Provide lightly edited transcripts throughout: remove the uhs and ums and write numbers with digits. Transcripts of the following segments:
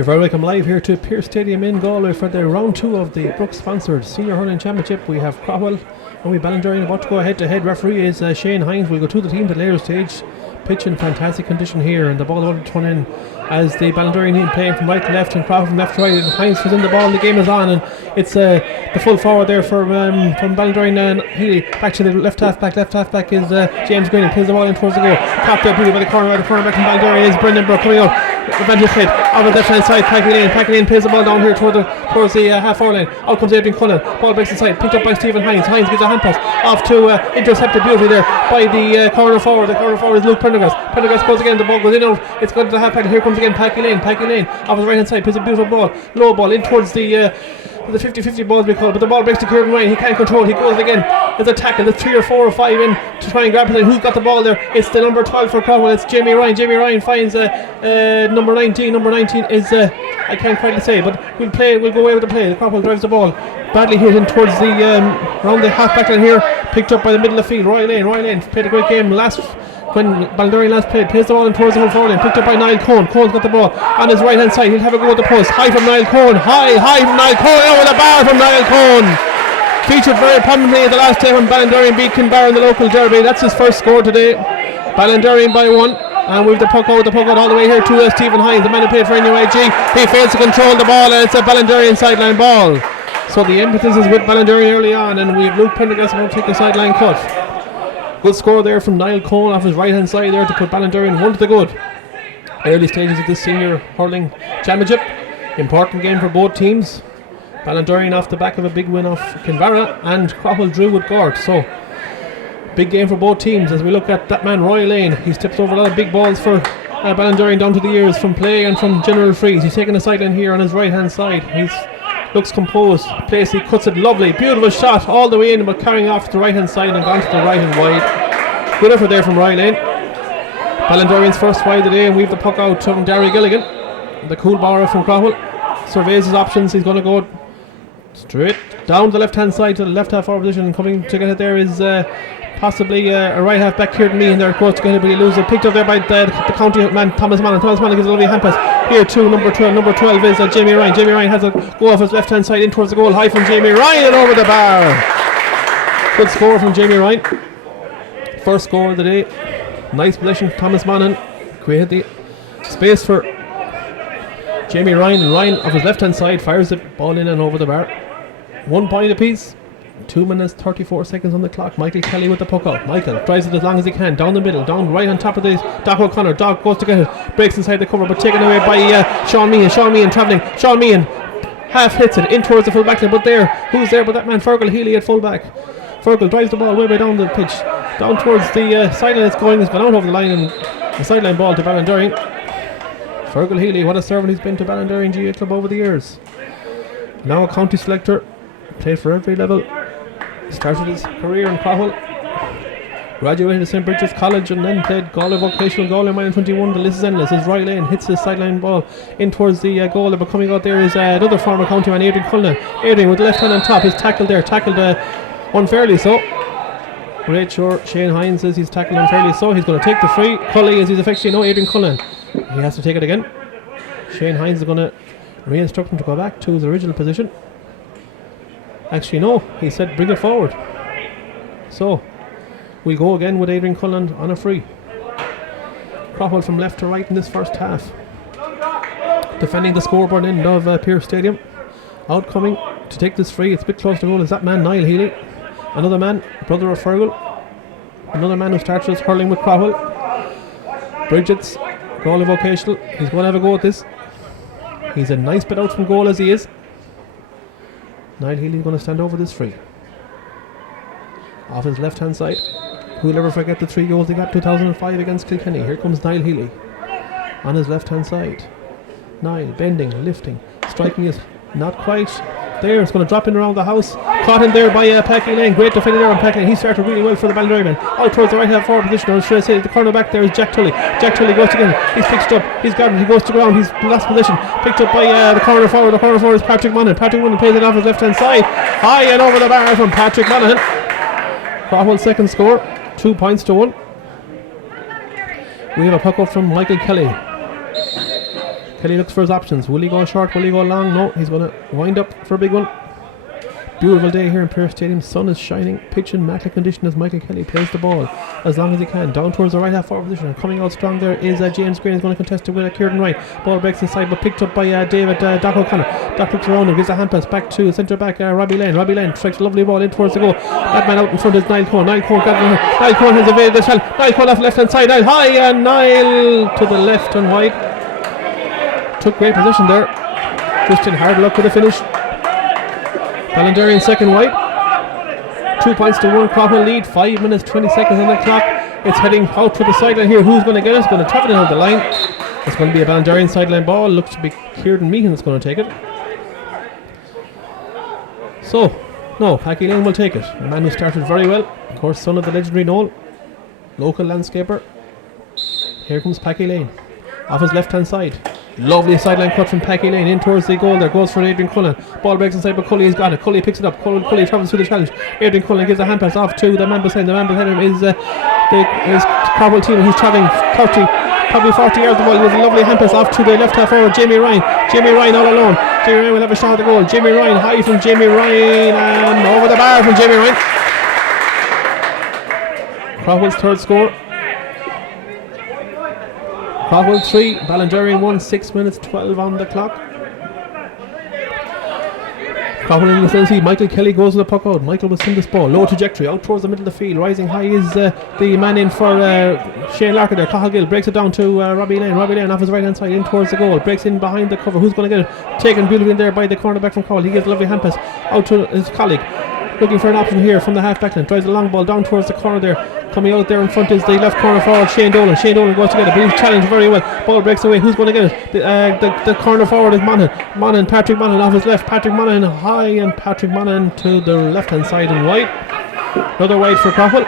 You're very welcome live here to Pearse Stadium in Galway for the round 2 of the Brooks sponsored Senior Hurling Championship. We have Craughwell and we Ballinderreen about to go head to head. Referee is Shane Hines. We'll go to the team at the later stage. Pitch in fantastic condition here, and the ball will turn in as the Ballinderreen team playing from right to left and Craughwell from left to right. And Hines was in the ball and the game is on, and it's the full forward there from Ballinderreen, and Healy back to the left half back is James Green, and plays the ball in towards the goal. Tapped up by the corner back from Ballinderreen is Brendan Burke coming out. Advantage head on the left hand side. Packing Lane plays the ball down here towards the half hour line. Out comes Adrian Cullen. Ball breaks inside, picked up by Stephen Hines. Hines gives a hand pass off to intercepted beautifully there by the corner forward. The corner forward is Luke Prendergast. Prendergast goes again. The ball goes in out. It's going to the half back. Here comes again Packing Lane off his right hand side. Plays a beautiful ball, low ball in towards the 50-50 balls we call, but the ball breaks to Kieran Ryan. He can't control. He goes again. There's a tackle. There's 3 or 4 or 5 in to try and grab it. Who's got the ball there? It's the number 12 for Craughwell. It's Jamie Ryan. Jamie Ryan finds number 19. Number 19 is I can't quite say, but we'll go away with the play. The Craughwell drives the ball badly here in towards the around the half back line here, picked up by the middle of the field. Roy Lane played a great game when Ballinderreen last played, plays the ball in towards the whole forward line, picked up by Niall Cohen. Cohen's got the ball on his right hand side. He'll have a go at the post. High from Niall Cohen. High from Niall Cohen. Over the bar from Niall Cohen. Featured very prominently at the last day when Ballinderreen beat Kinbarra in the local derby. That's his first score today. Ballinderreen by 1. And we've the puck out all the way here to Stephen Hines, the man who played for NUIG. He fails to control the ball, and it's a Ballinderreen sideline ball. So the impetus is with Ballinderreen early on, and we have Luke Prendergast about to take a sideline cut. Good score there from Niall Cohen off his right hand side there to put Ballinderreen 1 to the good. Early stages of this senior hurling championship. Important game for both teams. Ballinderreen off the back of a big win off Kinbarra, and Craughwell drew with Gort. So big game for both teams as we look at that man Roy Lane. He's tipped over a lot of big balls for Ballinderreen down to the ears from play and from general freeze. He's taking a sideline here on his right hand side. He's looks composed, place, he cuts it lovely, beautiful shot all the way in, but carrying off to the right hand side and gone to the right and wide. Good effort there from Roy Lane. Ballinderreen's first wide today, and we've the puck out from Derry Gilligan, the cool borrower from Craughwell. Surveys his options. He's going to go straight down the left hand side to the left half forward position, and coming to get it there is possibly a right half back here to me, and there goes to get it, but he loses it. Picked up there by the county man Thomas Mann, and Thomas Mann gives a lovely hand pass here to number 12 is Jamie Ryan. Jamie Ryan has a go off his left hand side in towards the goal, high from Jamie Ryan and over the bar. Good score from Jamie Ryan, first score of the day. Nice possession. Thomas Mann created the space for Jamie Ryan, and Ryan off his left hand side fires the ball in and over the bar. 1 point apiece. 2 minutes 34 seconds on the clock. Michael Kelly with the puck out. Michael drives it as long as he can, down the middle, down right on top of the Doc O'Connor. Doc goes to get it, breaks inside the cover, but taken away by Sean Meehan travelling. Sean Meehan half hits it in towards the full back line, but who's there but that man Fergal Healy at full back. Fergal drives the ball way down the pitch, down towards the sideline. It's gone out over the line, and the sideline ball to Ballinderreen. Fergal Healy, what a servant he's been to Ballinderreen GA Club over the years. Now a county selector, played for every level. Started his career in Craughwell, graduated at St. Bridget's College, and then played Galway Vocational, Galway Mile 21. The list is endless as Roy Lane hits his sideline ball in towards the goal. But coming out there is another former county man, Adrian Cullen. Adrian with the left hand on top is tackled unfairly so. Great sure Shane Hines says he's tackled unfairly so. He's going to take the free. Cully, as he's affectionately know, Adrian Cullen. He has to take it again. Shane Hines is going to re-instruct him to go back to his original position. Actually no, he said bring it forward. So we'll go again with Adrian Cullen on a free. Craughwell from left to right in this first half. Defending the scoreboard end of Pearse Stadium. Outcoming to take this free, it's a bit close to goal, is that man Niall Healy. Another man, brother of Fergal. Another man who starts his hurling with Craughwell. Bridget's Galway Vocational. He's going to have a go at this. He's a nice bit out from goal as he is. Niall Healy's going to stand over this free. Off his left hand side. Who'll ever forget the 3 goals he got 2005 against Kilkenny. Here comes Niall Healy. On his left hand side. Niall bending, lifting, striking it. Not quite there. It's going to drop in around the house. Caught in there by Packing Lane. Great defending there on Packing Lane. He started really well for the Ballinderreen. Out towards the right hand forward position. Or should I say the corner back there is Jack Tully. Jack Tully goes again. He's picked up. He's got it. He goes to ground. He's lost position. Picked up by the corner forward. The corner forward is Patrick Monaghan. Patrick Monaghan plays it off his left hand side. High and over the bar from Patrick Monaghan. Craughwell's second score. 2 points to 1. We have a puck up from Michael Kelly. Kelly looks for his options. Will he go short? Will he go long? No, he's going to wind up for a big one. Beautiful day here in Pearse Stadium. Sun is shining. Pitch in immaculate condition as Michael Kelly plays the ball as long as he can. Down towards the right half forward position. Coming out strong there is James Green. Is going to contest it with Kieran Wright. Ball breaks inside but picked up by David Doc O'Connor. Doc looks around and gives a hand pass back to centre back Robbie Lane. Robbie Lane strikes a lovely ball in towards the goal. That man out in front is Niall Cohn. Niall Cohn has evaded the shell. Niall Cohn off left hand side. Niall high and Niall to the left and wide. Took great position there. Just in hard luck with the finish. Ballinderreen second wide. 2 points to 1. Craughwell lead. 5 minutes 20 seconds on the clock. It's heading out to the sideline here. Who's going to get it? It's going to travel down the line. It's going to be a Ballinderreen sideline ball. Looks to be Kieran Meehan that's going to take it. So, no, Packy Lane will take it. A man who started very well. Of course, son of the legendary Noel. Local landscaper. Here comes Packy Lane. Off his left hand side. Lovely sideline cut from Packy Lane in towards the goal. There goes for Adrian Cullen. Ball breaks inside, but Cully has got it. Cully picks it up. Cully travels through the challenge. Adrian Cullen gives a hand pass off to the man beside him. The man beside him is Craughwell team who's travelling 30, probably 40 yards the ball. He has a lovely hand pass off to the left half forward, Jamie Ryan. Jamie Ryan all alone. Jamie Ryan will have a shot at the goal. Jamie Ryan high from Jamie Ryan and over the bar from Jamie Ryan. Craughwell's third score. Craughwell 3, Ballinderreen 1, 6 minutes 12 on the clock. Craughwell in the sense, Michael Kelly goes with the puck out. Michael will send this ball, low trajectory, out towards the middle of the field. Rising high is the man in for Shane Larkin there. Cathal Gill breaks it down to Robbie Lane. Robbie Lane off his right hand side in towards the goal. Breaks in behind the cover. Who's going to get it? Taken beautifully in there by the cornerback from Craughwell. He gives a lovely hand pass out to his colleague. Looking for an option here from the half back line. Drives the long ball down towards the corner there. Coming out there in front is the left corner forward, Shane Dolan. Shane Dolan goes to get it, but he's challenged very well. Ball breaks away. Who's going to get it? The corner forward is Monaghan. Patrick Monaghan off his left. Patrick Monaghan high and Patrick Monaghan to the left hand side and wide. Another wide for Craughwell.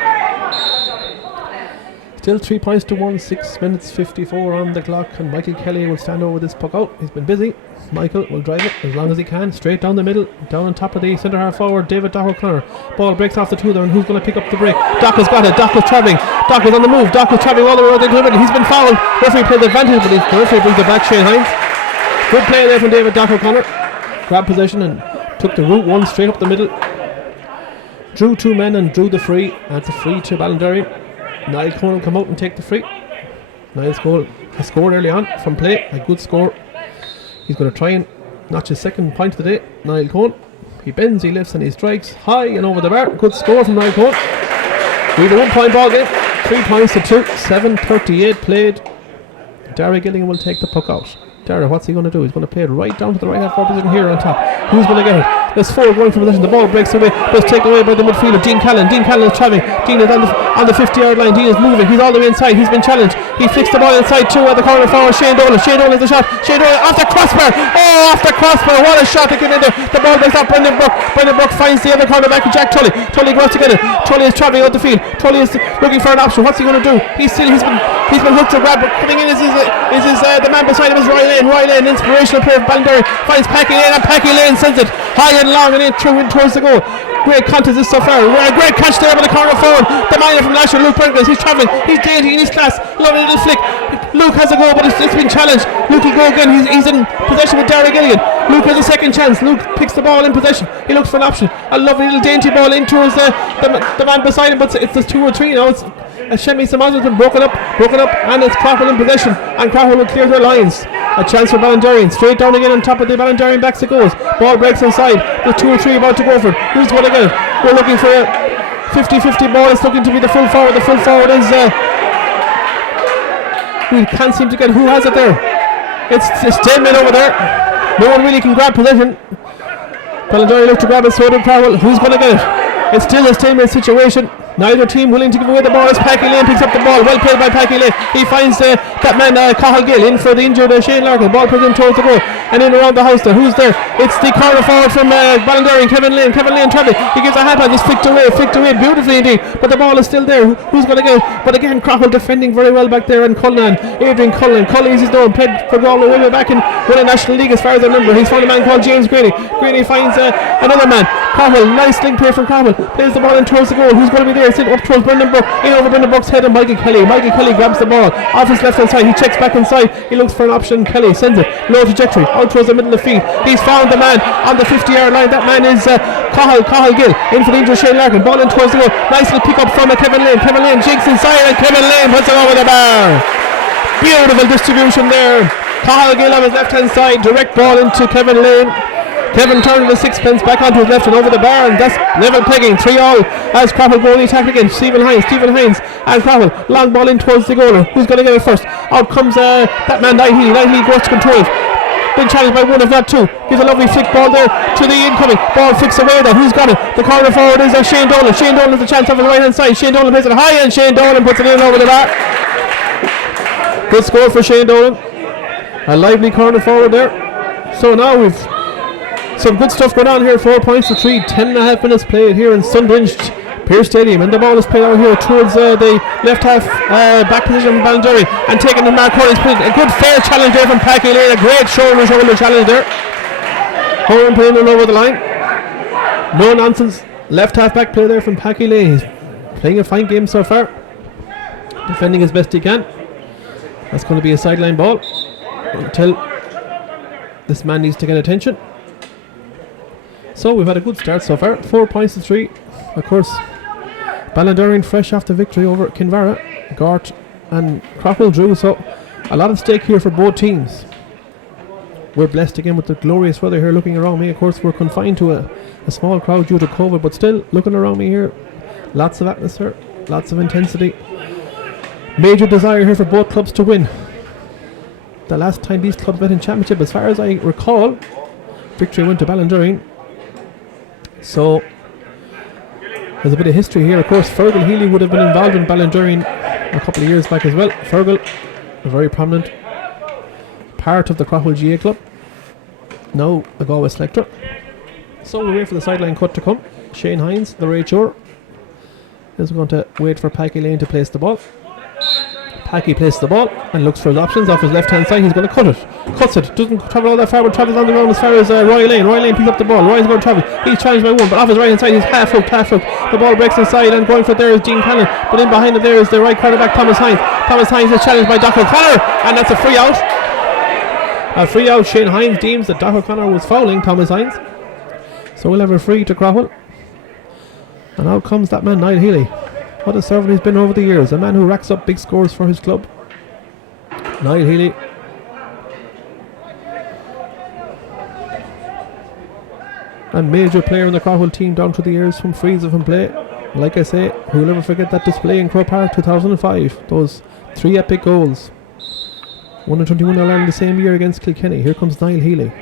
Still 3 points to 1, 6 minutes 54 on the clock, and Michael Kelly will stand over this puck out. He's been busy. Michael will drive it as long as he can, straight down the middle, down on top of the centre half forward, David Doc O'Connor. Ball breaks off the two there, and who's going to pick up the break? Doc has got it. Doc is travelling. Doc is on the move. Doc is travelling all the way around into the middle. He's been fouled. Referee played the advantage, but the referee brings it back. Shane Hines. Good play there from David Doc O'Connor. Grabbed possession and took the route one straight up the middle. Drew two men and drew the free. That's a free to Ballinderreen. Niall Cohn will come out and take the free. Niall's goal has scored early on from play. A good score. He's going to try and notch his second point of the day. Niall Cohn. He bends, he lifts and he strikes high and over the bar. Good score from Niall Cohn. We have a 1 point ball game. 3 points to 2. 7:38 played. Dara Gillingham will take the puck out. Dara, what's he going to do? He's going to play it right down to the right half forward position here on top. Who's going to get it? There's 4 going for possession. The ball breaks away. But it's taken away by the midfielder, Dean Callan. Dean Callan is travelling. Dean is on the 50-yard line. Dean is moving. He's all the way inside. He's been challenged. He flicks the ball inside too at the corner forward. Shane Dolan. Shane Dolan is the shot. Shane Dolan off the crossbar. Oh, off the crossbar. What a shot to get in there. The ball breaks up. Brendan Brook. Brendan Brook finds the other cornerback, Jack Tully. Tully goes to get it. Tully is travelling out the field. Tully is looking for an option. What's he going to do? He's been hooked to grab, but coming in is the man beside him is Roy Lane. Roy Lane, inspirational player of Ballinderreen, finds Packy Lane, and Packy Lane sends it high and long and in towards the goal. Great contest this so far. A great catch there by the corner forward. The miner from last year, Luke Bergers. He's travelling. He's dainty in his class. Lovely little flick. Luke has a goal, but it's been challenged. Luke will go again. He's in possession with Dara Gilligan. Luke has a second chance. Luke picks the ball in possession. He looks for an option. A lovely little dainty ball in towards the man beside him, but it's just 2 or 3 now. It's Shemi Samaz has been broken up, and it's Craughwell in possession, and Craughwell will clear their lines. A chance for Ballinderreen, straight down again on top of the Ballinderreen backs it goes. Ball breaks inside, there's 2 or 3 about to go for it. Who's going to get it? We're looking for a 50-50 ball. It's looking to be the full forward. The full forward is we can't seem to get who has it there. It's stalemate over there. No one really can grab possession. Ballinderreen look to grab it, so did Craughwell. Who's going to get it? It's still a stalemate situation. Neither team willing to give away the ball as Packy Lane picks up the ball. Well played by Packy Lane. He finds that man Cathal Gill in for the injured Shane Larkin. Ball put in towards the goal and in around the house there. Who's there? It's the corner forward from Ballinderreen, Kevin Lane. Kevin Lane travelling. He gives a hand pass. It's flicked away beautifully indeed. But the ball is still there. Who's going to get it? But again, Craughwell defending very well back there, and Cullen, Adrian Cullen. Cullen is his known, played for Galway way back in the National League as far as I remember. He's found a man called James Greeny. Greeny finds another man. Craughwell, nice link play from Craughwell. Plays the ball in towards the goal. Who's going to be there? It's in up towards Brendan Brook. In over Brendan Brook's head and Michael Kelly. Michael Kelly grabs the ball off his left hand inside. He checks back inside. He looks for an option. Kelly sends it. Low trajectory. Out towards the middle of the field. He's found the man on the 50-yard line. That man is Cahill Gill. In for the injured Shane Larkin. Ball in towards the goal. Nice little pick up from Kevin Lane. Kevin Lane jigs inside and Kevin Lane puts it over the bar. Beautiful distribution there. Cahill Gill on his left hand side. Direct ball into Kevin Lane. Kevin turned the sixpence back onto his left and over the bar, and that's level pegging. 3-all as Craughwell go on the attack again. Stephen Hines and Craughwell. Long ball in towards the goaler. Who's going to get it first? Out comes that man, Niall Healy. Goes to control. Been challenged by one, if not two. Gives a lovely flick ball there to the incoming. Ball flicks away there. Who's got it? The corner forward is Shane Dolan. Shane Dolan has a chance off the right hand side. Shane Dolan plays it high and Shane Dolan puts it in over the bar. Good score for Shane Dolan. A lively corner forward there. So now we've some good stuff going on here. 4 points to 3. 10.5 minutes played here in Sundringed Pearse Stadium, and the ball is played out here towards the left half back position from Ballinderreen, and taking the Mark Horan's put a good fair challenge there from Packy Lane. A great shoulder challenge there. Horan putting it over the line. No nonsense left half back play there from Packy Lane. He's playing a fine game so far, defending as best he can. That's going to be a sideline ball until this man needs to get attention. So we've had a good start so far. 4 points to 3. Of course, Ballinderreen fresh off the victory over Kinvara. Gort and Craughwell drew, so a lot at stake here for both teams. We're blessed again with the glorious weather here. Looking around me, of course, we're confined to a small crowd due to COVID, but still, looking around me here, lots of atmosphere, lots of intensity. Major desire here for both clubs to win. The last time these clubs met in championship, as far as I recall, victory went to Ballinderreen. So there's a bit of history here. Of course, Fergal Healy would have been involved in Ballinderreen a couple of years back as well. Fergal, a very prominent part of the Craughwell GA club, now a Galway selector. So we wait for the sideline cut to come. Shane Hines, the Rachor, is going to wait for Packy Lane to place the ball. Packy places the ball and looks for his options off his left hand side. He's going to cut it. Cuts it. Doesn't travel all that far, but travels on the ground as far as Roy Lane. Roy Lane picks up the ball. Roy's going to travel. He's challenged by one, but off his right hand side he's half hooked. The ball breaks inside, and going for it there is Gene Cannon, but in behind it there is the right quarterback Thomas Hines. Thomas Hines is challenged by Doc O'Connor, and that's a free out. A free out. Shane Hines deems that Doc O'Connor was fouling Thomas Hines, so we'll have a free to Craughwell. And out comes that man, Niall Healy. What a servant he's been over the years. A man who racks up big scores for his club. Niall Healy. A major player in the Craughwell team down through the years from frees from play. Like I say, who'll ever forget that display in Crow Park 2005. Those 3 epic goals. 121 Ireland the same year against Kilkenny. Here comes Niall Healy.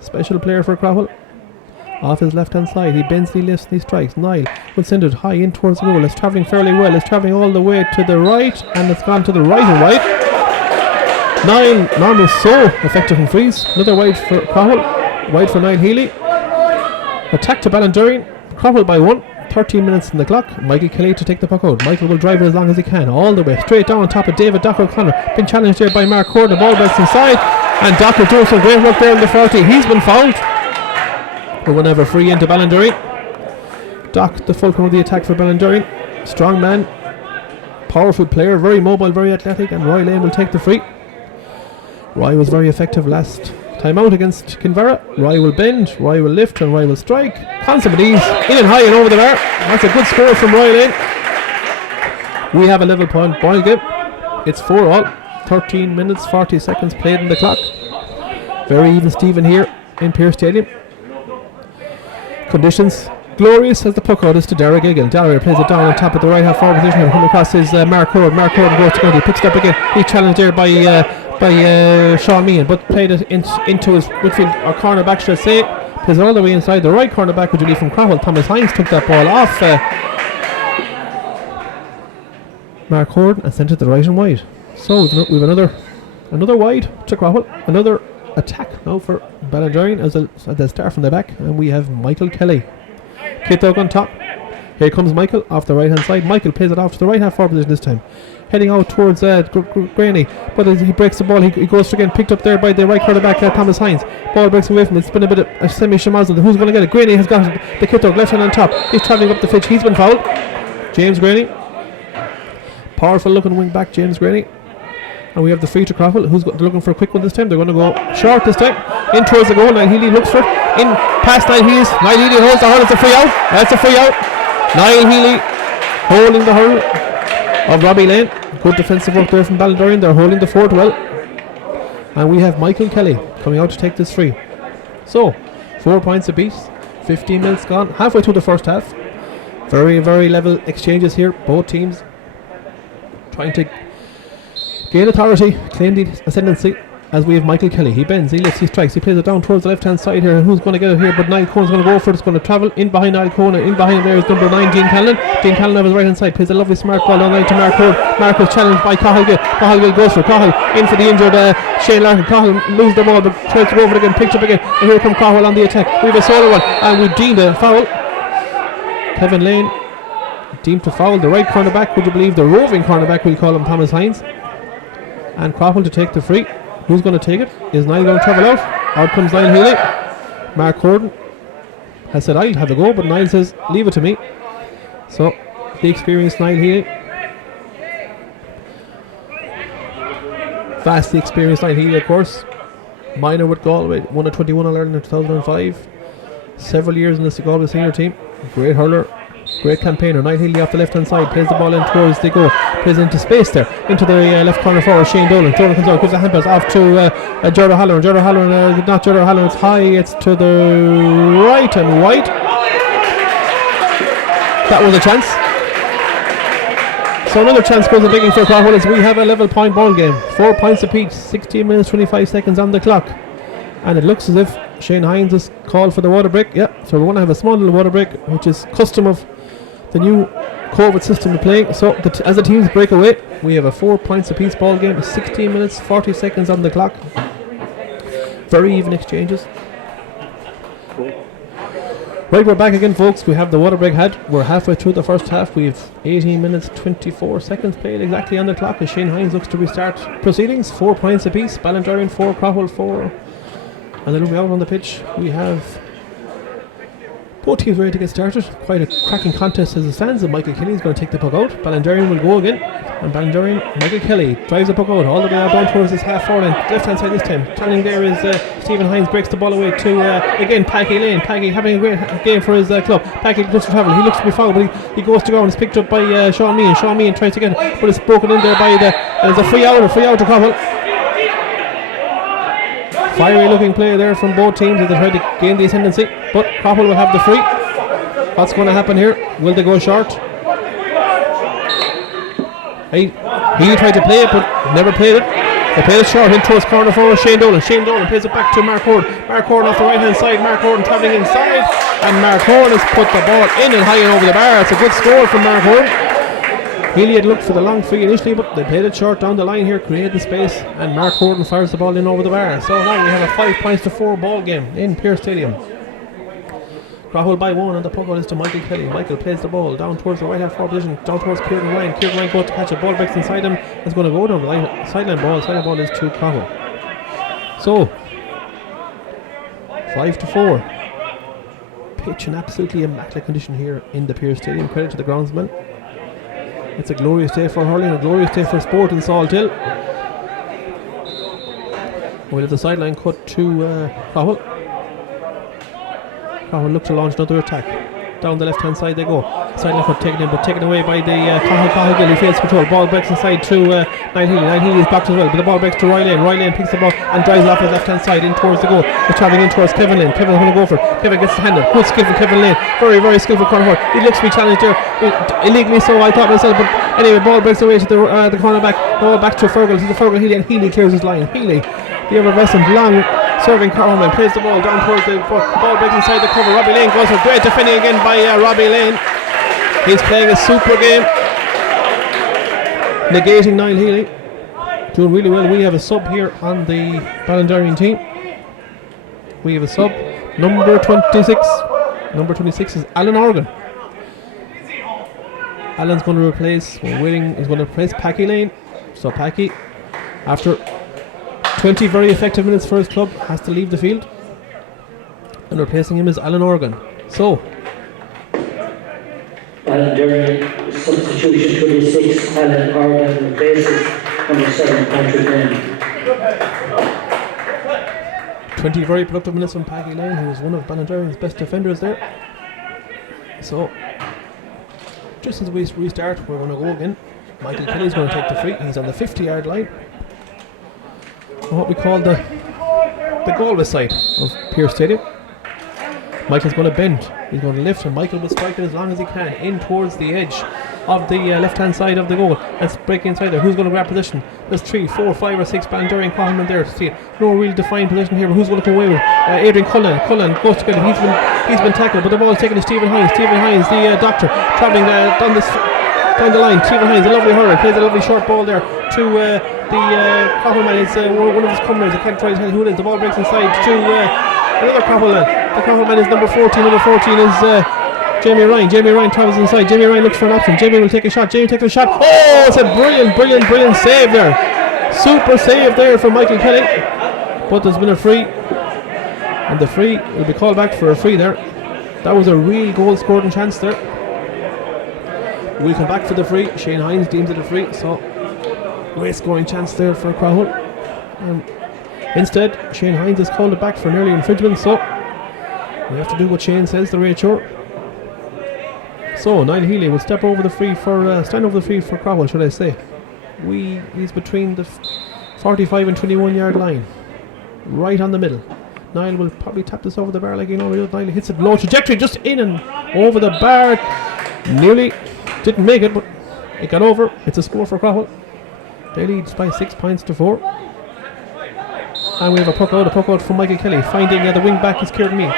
Special player for Craughwell. Off his left hand side, he bends, he lifts, and he strikes. Niall will send it high in towards the goal. It's travelling fairly well. It's travelling all the way to the right, and it's gone to the right and wide. Niall normally so effective from frees. Another wide for Craughwell. Wide for Niall Healy. Attack to Ballinderreen. Craughwell by 1. 13 minutes on the clock. Michael Kelly to take the puck out. Michael will drive it as long as he can, all the way straight down on top of David Doc O'Connor. Been challenged there by Mark Horan. The ball breaks inside, and Doc will do some great work there in the 40. He's been fouled. We're going to have a free into Ballinderreen. Doc, the fulcrum of the attack for Ballinderreen. Strong man, powerful player, very mobile, very athletic, and Roy Lane will take the free. Roy was very effective last time out against Kinvara. Roy will bend, Roy will lift, and Roy will strike. Consummate ease, in and high and over the bar. That's a good score from Roy Lane. We have a level point ball game. It's 4-all. 13 minutes 40 seconds played in the clock. Very even Stephen here in Pearse Stadium. Conditions glorious as the puck out is to Derek Egan. Derek plays it down on top of the right half forward position and come across his Mark Horan. Mark Horan goes to go. He picks it up again. He's challenged there by Sean Meehan, but played it into his midfield or cornerback, should I say. Plays it all the way inside. The right cornerback would be from Craughwell. Thomas Hines took that ball off Mark Horan and sent it to the right and wide. So we've another wide to Craughwell. Another attack now for Ballinderreen as they start from the back, and we have Michael Kelly. Kit Dog on top. Here comes Michael off the right hand side. Michael plays it off to the right half forward position this time, heading out towards Graney, but as he breaks the ball, he goes again, picked up there by the right quarterback Thomas Hines. Ball breaks away from him. It's been a bit of a semi-shamazzle. Who's going to get it? Graney has got it. The Kit Dog left hand on top. He's travelling up the pitch. He's been fouled. James Graney, powerful looking wing back James Graney. And we have the free to Craughwell, who's they're looking for a quick one this time. They're going to go short this time. In towards the goal. Niall Healy looks for it. In past Niall Healy. Niall Healy holds the hurl. It's a free out. That's a free out. Niall Healy holding the hurl of Robbie Lane. Good defensive work there from Ballinderreen. They're holding the fort well. And we have Michael Kelly coming out to take this free. So, 4 points apiece. 15 minutes gone. Halfway through the first half. Very, very level exchanges here. Both teams trying to gain authority, claim the ascendancy, as we have Michael Kelly. He bends, he lifts, he strikes, he plays it down towards the left hand side here. Who's going to get it here? But Niall Cohen's going to go for it. It's going to travel in behind Niall Cohen. In behind there is number 9, Dean Callan. Dean Callan on his right hand side plays a lovely smart ball down to Mark Cohen. Mark was challenged by Cahill Gill. Cahill Gill goes for Cahill in for the injured Shane Larkin. Cahill loses the ball but tries to go over it again, picked up again. And here comes Craughwell on the attack. We have a solo one and we deemed a foul. Kevin Lane deemed to foul the right cornerback, would you believe, the roving cornerback, we'll call him, Thomas Hines. And Craughwell to take the free. Who's going to take it? Is Niall going to travel out? Out comes Niall Healy. Mark Gordon has said I'll have a go, but Niall says leave it to me. So the experienced Niall Healy, vastly experienced Niall Healy, of course, minor with Galway, won a 21 All Ireland in 2005, several years in the Galway senior team, great hurler, great campaigner. Niall Healy off the left hand side plays the ball in towards the goal, plays into space there, into the left corner forward. Shane Dolan comes out, gives a hand pass off to Gerard Halloran. Gerard Halloran, not Gerard Halloran, it's high, it's to the right and wide. That was a chance. So another chance goes a digging for Craughwell as we have a level point ball game. 4 points apiece, 16 minutes 25 seconds on the clock. And it looks as if Shane Hines has called for the water break. Yeah, so we're going to have a small little water break, which is custom of the new COVID system of playing. So as the teams break away, we have a 4 points apiece ball game, 16 minutes 40 seconds on the clock. Very even exchanges. Right, we're back again, folks. We have the water break had. We're halfway through the first half. We've 18 minutes 24 seconds played exactly on the clock as Shane Hines looks to restart proceedings. 4 points apiece. Ballinderreen 4, Craughwell 4. And then out on the pitch we have both teams ready to get started. Quite a cracking contest as it stands, and Michael Kelly is going to take the puck out. Ballinderreen will go again, and Ballinderreen, Michael Kelly drives the puck out all the way out down towards his half forward end, left hand side this time. Turning there is Stephen Hines, breaks the ball away to again Paddy Lane. Paddy having a great game for his club. Paddy looks to travel, he looks to be fouled, but he goes to go and it's picked up by Sean Meehan. Sean Meehan tries to get it, but it's broken in there by and it's a free out to Craughwell. Fiery looking play there from both teams as they try to gain the ascendancy, but Craughwell will have the free. What's going to happen here? Will they go short? He tried to play it but never played it. They played it short in towards corner forward Shane Dolan. Shane Dolan plays it back to Mark Gordon. Mark Gordon off the right hand side. Mark Gordon travelling inside, and Mark Gordon has put the ball in and high and over the bar. It's a good score from Mark Gordon. Healy had looked for the long free initially, but they played it short down the line here, created space, and Mark Gordon fires the ball in over the bar. So now we have a 5 points to 4 ball game in Pearse Stadium. Craughwell by 1, and the puck out is to Michael Kelly. Michael plays the ball down towards the right half forward position, down towards Kieran Ryan. Kieran Ryan goes to catch a ball, breaks inside him. It's going to go down the line. Sideline ball is to Craughwell. So 5 to 4. Pitch in absolutely immaculate condition here in the Pearse Stadium. Credit to the groundsman. It's a glorious day for hurling, a glorious day for sport in Salthill. We'll have the sideline cut to Craughwell. Craughwell look to launch another attack. Down the left hand side they go. Sideline cut taken in, but taken away by the Cahill Gill. He fails control. Ball breaks inside to Niall Healy. Niall Healy is blocked as well, but the ball breaks to Roy Lane. Roy Lane picks the ball and drives off his left hand side in towards the goal. He's travelling in towards Kevin Lane. Kevin's going to go for it. Kevin gets the hand up. Good skill from Kevin Lane. Very, very skillful corner forward. He looks to be challenged there illegally, so I thought myself, but anyway, ball breaks away to the corner back. Ball back to Fergal. To the Fergal Healy, and Healy clears his line. Healy, the effervescent long serving cornerman, plays the ball down towards the ball breaks inside the cover. Robbie Lane goes for great defending again by Robbie Lane. He's playing a super game, negating Niall Healy, doing really well. We have a sub here on the Ballinderreen team. We have a sub, number 26. Number 26 is Alan Organ. Alan's going to replace, he's going to replace Paddy Lane. So Paddy, after 20 very effective minutes for his club, has to leave the field, and replacing him is Alan Organ. So Ballinderreen substitution 26, Alan Organ replaces Number 7, Patrick Lane. 20 very productive minutes from Paddy Lane, who was one of Ballinderreen's best defenders there. So, just as we restart, we're going to go again. Michael Kelly's going to take the free. He's on the 50-yard line. On what we call the Galway side of Pearse Stadium. Michael's going to bend. He's going to lift, and Michael will strike it as long as he can in towards the edge of the left-hand side of the goal. Let's break inside there. Who's going to grab position? There's 3, 4, 5 or 6 Ballinderreen Craughwell there. See, no real defined position here. But who's going to come away with? Adrian Cullen goes to get it. He's been tackled, but the ball is taken to Stephen Hines. Stephen Hines, the doctor, travelling down the line. Stephen Hines, a lovely hurler, plays a lovely short ball there to the Craughwell man. It's one of his comrades. I can't try to tell who it is. The ball breaks inside to another Craughwell man. The Craughwell man is number 14. Number 14 is Jamie Ryan. Jamie Ryan travels inside. Jamie Ryan looks for an option. Jamie will take a shot. Jamie takes a shot. Oh, it's a brilliant save there. Super save there from Michael Kelly. But there's been a free. And the free will be called back for a free there. That was a real goal scoring chance there. We'll come back for the free. Shane Hines deems it a free. So, great scoring chance there for Craughwell. Instead, Shane Hines has called it back for an early infringement. So, we have to do what Shane says, the rate short. So Niall Healy will stand over the free for Craughwell, should I say. He's between the 45 and 21 yard line, right on the middle. Niall will probably tap this over the bar like Niall hits it low trajectory, just in and over the bar. Nearly didn't make it, but it got over. It's a score for Craughwell. They lead by 6 points to 4. And we have a puck out from Michael Kelly. Finding the wing back is Kieran Mead.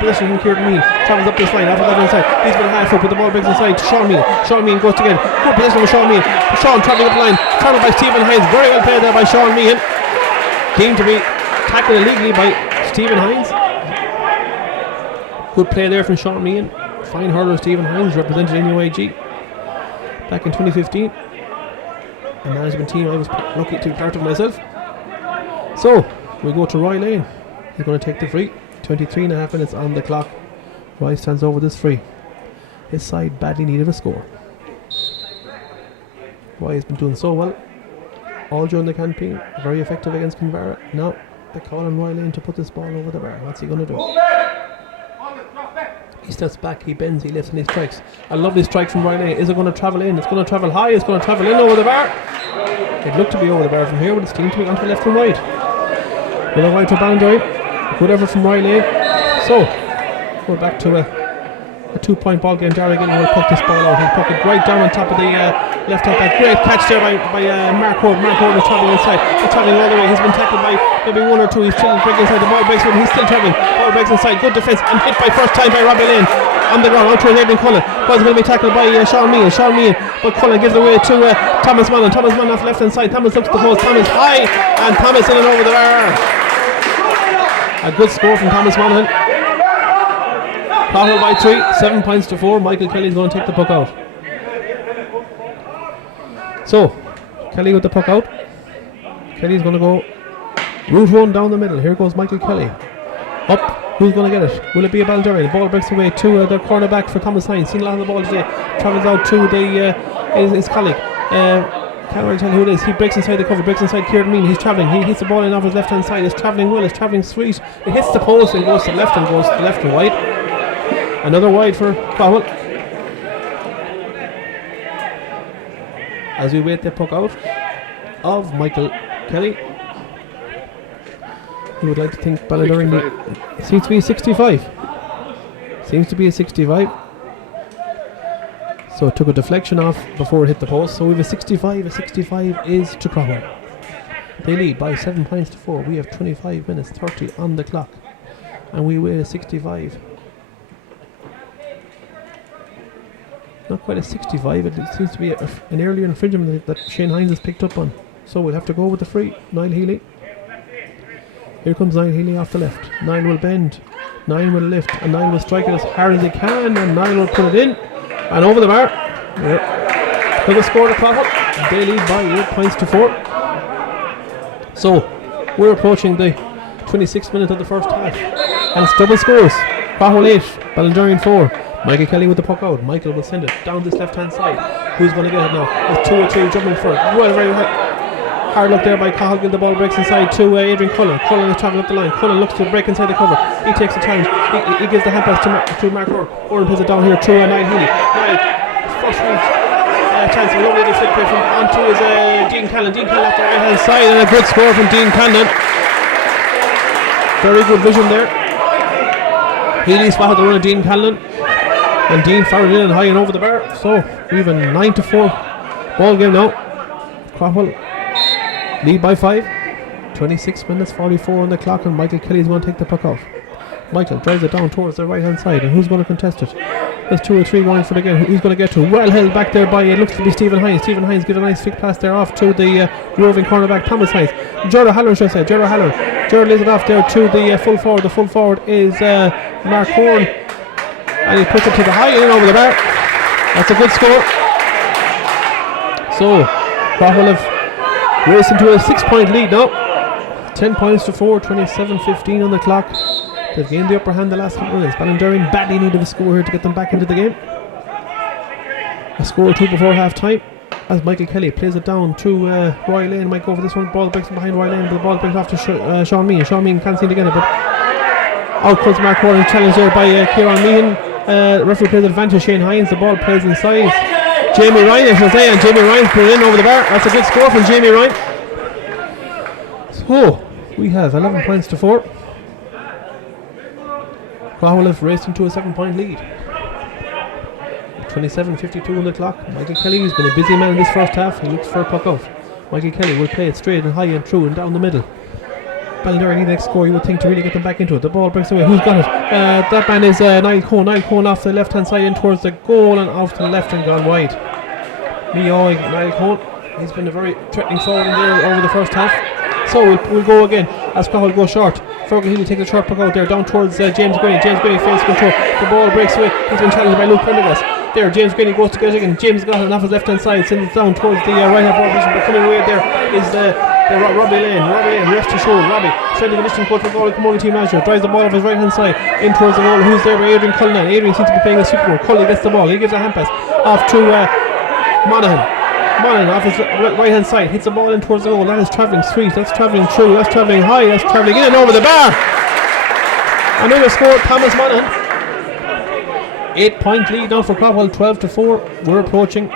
Possession from Kieran Mead. Travels up this line, off the left hand side. He's been half foot, but the ball breaks inside to Sean Mead. Sean Mead goes again. Good position with Sean Mead. Sean travelling up the line. Tackled by Stephen Hines. Very well played there by Sean Mead. Deemed to be tackled illegally by Stephen Hines. Good play there from Sean Mead. Fine hurler Stephen Hines, represented in UAG back in 2015. A management team I was lucky to be part of myself. So, we go to Roy Lane. He's going to take the free. 23.5 minutes on the clock. Roy stands over this free. His side badly needed a score. Roy has been doing so well all during the campaign. Very effective against Kinvara. Now, they're calling Roy Lane to put this ball over the bar. What's he going to do? He steps back, he bends, he lifts and he strikes. A lovely strike from Roy Lane. Is it going to travel in? It's going to travel high. It's going to travel in over the bar. It looked to be over the bar from here, but it's team to be onto the left and right. Another wide to Ballinderreen. Good effort from Roy Lane. So, we're back to a 2-point ball game. Darragh Gillen will puck this ball out. He'll puck it right down on top of the left hand back. Great catch there by Mark Hope. Mark Hope is travelling inside. He's travelling all the way. He's been tackled by maybe one or two. He's still breaking inside. The ball breaks in. He's still travelling. Ball breaks inside. Good defence and hit by first time by Robbie Lane. On the ground, out towards Adrian Cullen. Ball's going to be tackled by Sean Meehan. But Cullen gives it away to Thomas Mullen. Thomas Mullen off the left hand side. Thomas looks to the post. Thomas high, and Thomas in and over the bar. A good score from Thomas Mullen. Craughwell by 3, 7 points to 4. Michael Kelly's going to take the puck out. So, Kelly with the puck out. Kelly's going to go route 1 down the middle. Here goes Michael Kelly. Up. Who's going to get it? Will it be a Ballinderreen? The ball breaks away to the cornerback for Thomas Hines. Seen a lot of the ball today. Travels out to his colleague. Can't really tell who it is. He breaks inside the cover, breaks inside Kieran Mean. He's travelling. He hits the ball in off his left hand side. It's travelling well, it's travelling sweet. It hits the post and goes to the left and wide. Another wide for Craughwell. As we wait the puck out of Michael Kelly. You would like to think Ballinderreen seems to be a 65. Seems to be a 65. So it took a deflection off before it hit the post. So we have a 65. A 65 is to Craughwell. They lead by 7 points to 4. We have 25 minutes 30 on the clock. And we wait a 65. Not quite a 65. It seems to be an earlier infringement that Shane Hines has picked up on. So we'll have to go with the free. Niall Healy. Here comes Niall Healy off the left. Niall will bend. Niall will lift. And Niall will strike it as hard as he can. And Niall will put it in. And over the bar. Yep. Took a score to Craughwell. They lead by 8 points to 4. So we're approaching the 26th minute of the first half. And it's double scores. Craughwell 8. Ballinderreen 4. Michael Kelly with the puck out. Michael will send it down this left hand side. Who's going to get it now? There's 2 or 3 jumping for it. Well, very high. Hard look there by Craughwell. The ball breaks inside to Adrian Cullen. Cullen is travelling up the line. Cullen looks to break inside the cover. He takes the challenge. He gives the hand pass to Mark Orr. Orr puts it down here to Niall Healy. Niall, first chance. A lovely little flick play from onto his Dean Callan. Dean Callan off the right hand side, and a good score from Dean Callan. Very good vision there. Healy spotted the run of Dean Callan, and Dean fired in and high and over the bar. So we have a 9-4 ball game now. Craughwell lead by 5. 26 minutes 44 on the clock, and Michael Kelly is going to take the puck off. Michael drives it down towards the right hand side, and who's going to contest it? There's 2 or 3 going for the game. Who's going to get to? Well held back there by, it looks to be Stephen Hines. Stephen Hines gives a nice flick pass there off to the roving cornerback Thomas Hines. Gerard O'Halloran, should I say. Gerard O'Halloran. Gerard lays it off there to the full forward. The full forward is Mark Horn, and he puts it to the high end over the bar. That's a good score. So Craughwell have raced into a 6-point lead now. 10 points to 4, 27-15 on the clock. They've gained the upper hand the last couple of minutes. Ballinderreen badly needed a score here to get them back into the game. A score or 2 before half time, as Michael Kelly plays it down to Roy Lane. Might go for this one. Ball breaks behind Roy Lane, but the ball breaks off to Sean Meehan. Sean Meehan can't seem to get it, but out comes Mark Horn, challenged there by Kieran Meehan. Referee plays advantage. Shane Hines. The ball plays inside. Jamie Ryan, I should say, and Jamie Ryan's put it in over the bar. That's a good score from Jamie Ryan. So we have 11 points to 4. Craughwell have raced into a 7-point lead. 27-52 on the clock. Michael Kelly has been a busy man in this first half. He looks for a puck out. Michael Kelly will play it straight and high and through and down the middle. Ballinderreen need the next score, you would think, to really get them back into it. The ball breaks away. Who's got it? That man is Niall Cohn. Niall Cohn off the left hand side in towards the goal and off to the left and gone wide. Niall Cohn. He's been a very threatening forward in there over the first half. So we'll go again as Craughwell go short. Fergal Healy takes a short puck out there down towards James Graney. James Graney fails control. The ball breaks away. He's been challenged by Luke Prendergast. There, James Graney goes to get it again. James got it off his left hand side, sends it down towards the right hand forward position. But coming away there is Robbie Lane. Robbie Lane, rest assured. Robbie, straight to the distance coach for goal. Camogie team manager drives the ball off his right hand side in towards the goal. Who's there? Adrian Cullen. Adrian seems to be playing a super goal. Cullen gets the ball. He gives a hand pass off to Monaghan. Monaghan off his right hand side hits the ball in towards the goal. That is travelling sweet. That's travelling through. That's travelling high. That's travelling in and over the bar. Another score, Thomas Monaghan. 8-point lead now for Craughwell, 12-4. We're approaching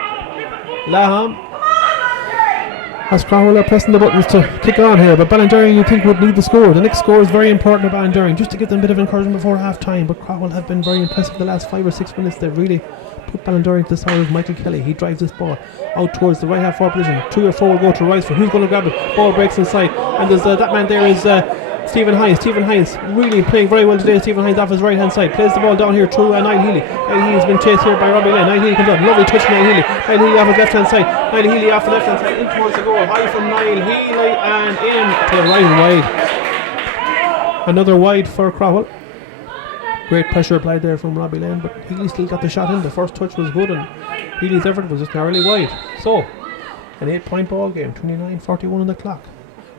Laham. As Craughwell are pressing the buttons to kick on here, but Ballinderreen you think would need the score. The next score is very important to Ballinderreen, just to give them a bit of encouragement before half time. But Craughwell have been very impressive the last 5 or 6 minutes. They've really put Ballinderreen to the side of Michael Kelly. He drives this ball out towards the right half forward position. 2 or 4 will go to Rice. Who's going to grab it? Ball breaks inside, and there's that man there is Stephen Hines. Stephen Hines really playing very well today. Stephen Hines off his right hand side plays the ball down here to Niall Healy. Niall Healy's been chased here by Robbie Lane. Niall Healy comes up, lovely touch from Niall Healy. Niall Healy off his left hand side. Niall Healy off the left hand side in towards the goal. High from Niall Healy and in to the right and wide. Another wide for Craughwell. Great pressure applied there from Robbie Lane, but Healy still got the shot in. The first touch was good and Healy's effort was just narrowly wide. So an 8-point ball game, 29-41 on the clock.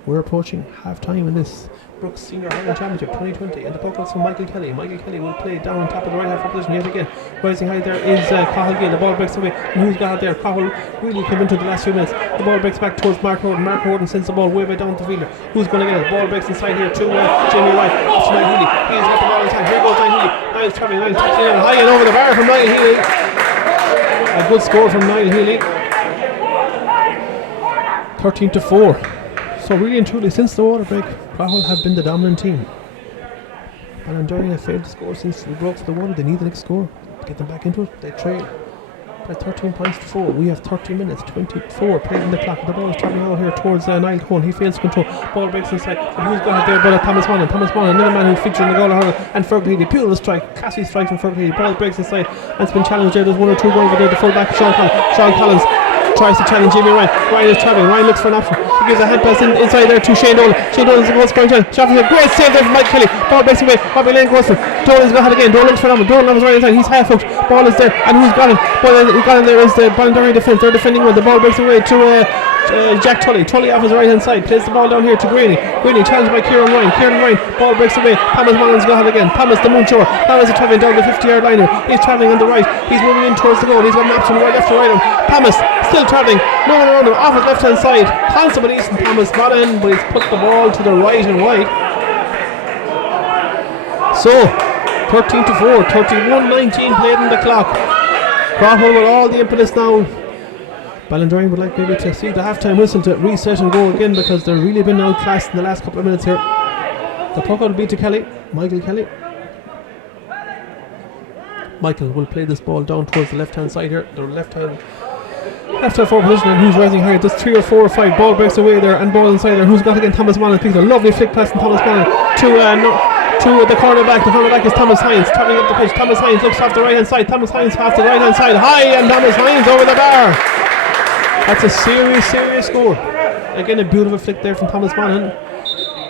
We're approaching half time in this Brooks Senior Highland Championship 2020, and the puck is from Michael Kelly. Michael Kelly will play down on top of the right half position yet again. Rising high there is Craughwell. The ball breaks away, and who's got it there? Craughwell really came into the last few minutes. The ball breaks back towards Mark Horton. Mark Horton sends the ball way down the fielder. Who's going to get it? The ball breaks inside here to Jamie Wright. Off to Niall Healy. He's got the ball inside. Here goes Niall Healy. Niall's travelling. Niall touching in high and over the bar from Niall Healy. A good score from Niall Healy. 13-4. So really and truly, since the water break, Craughwell have been the dominant team. Ballinderreen have failed to score since we broke for the water. They need the next score to get them back into it. They trail by 13 points to 4. We have 30 minutes, 24 played in the clock. The ball is travelling out here towards Niall Cohn. He fails to control. Ball breaks inside. And who's got it there? But Thomas Monaghan. Thomas Monaghan, another man who's featured in the goal hurl. And Fergal Healy, beautiful strike, classy strike from Fergal Healy. Ball breaks inside and it's been challenged there. There's 1 or 2 going over there. The full back, Sean Collins tries to challenge Jamie Ryan. Ryan is travelling. Ryan looks for an option. He gives a hand pass inside there to Shane Dolan. Shane Dolan's the goal scoring challenge. Shot from here. Great save there from Mike Kelly. Ball breaks away. Robbie Lane goes for Dolan's got it again. Dolan looks for an option. Dolan on his right inside. He's half out. Ball is there. And who's got it? Well, who got it there is the Ballinderreen defence. They're defending well. The ball breaks away to Jack Tully. Tully off his right hand side. Plays the ball down here to Greeny. Greeny challenged by Kieran Ryan. Kieran Ryan. Ball breaks away. Thomas Monaghan's got it again. Thomas the Moonshore. Thomas is travelling down the 50-yard line. He's travelling on the right. He's moving in towards the goal. He's got an option right left to right him. Thomas Still travelling. No, off his left hand side. Constant Easton Thomas got in, but he's put the ball to the right and wide. So 13-4, 31-19 played in the clock. Craughwell with all the impetus now. Ballinderreen would like maybe to see the half-time whistle to reset and go again, because they've really been outclassed in the last couple of minutes here. The puck will be to Kelly, Michael Kelly. Michael will play this ball down towards the left-hand side here. The left-hand forward position, and who's rising high. Just 3 or 4 or 5 ball breaks away there, and ball inside there. Who's got again? Thomas Monaghan. Please, a lovely flick pass from Thomas Monaghan to the cornerback. The cornerback is Thomas Hines, travelling up the pitch. Thomas Hines looks off the right-hand side. Thomas Hines off the right-hand side. High, and Thomas Hines over the bar. That's a serious score. Again, a beautiful flick there from Thomas Monaghan.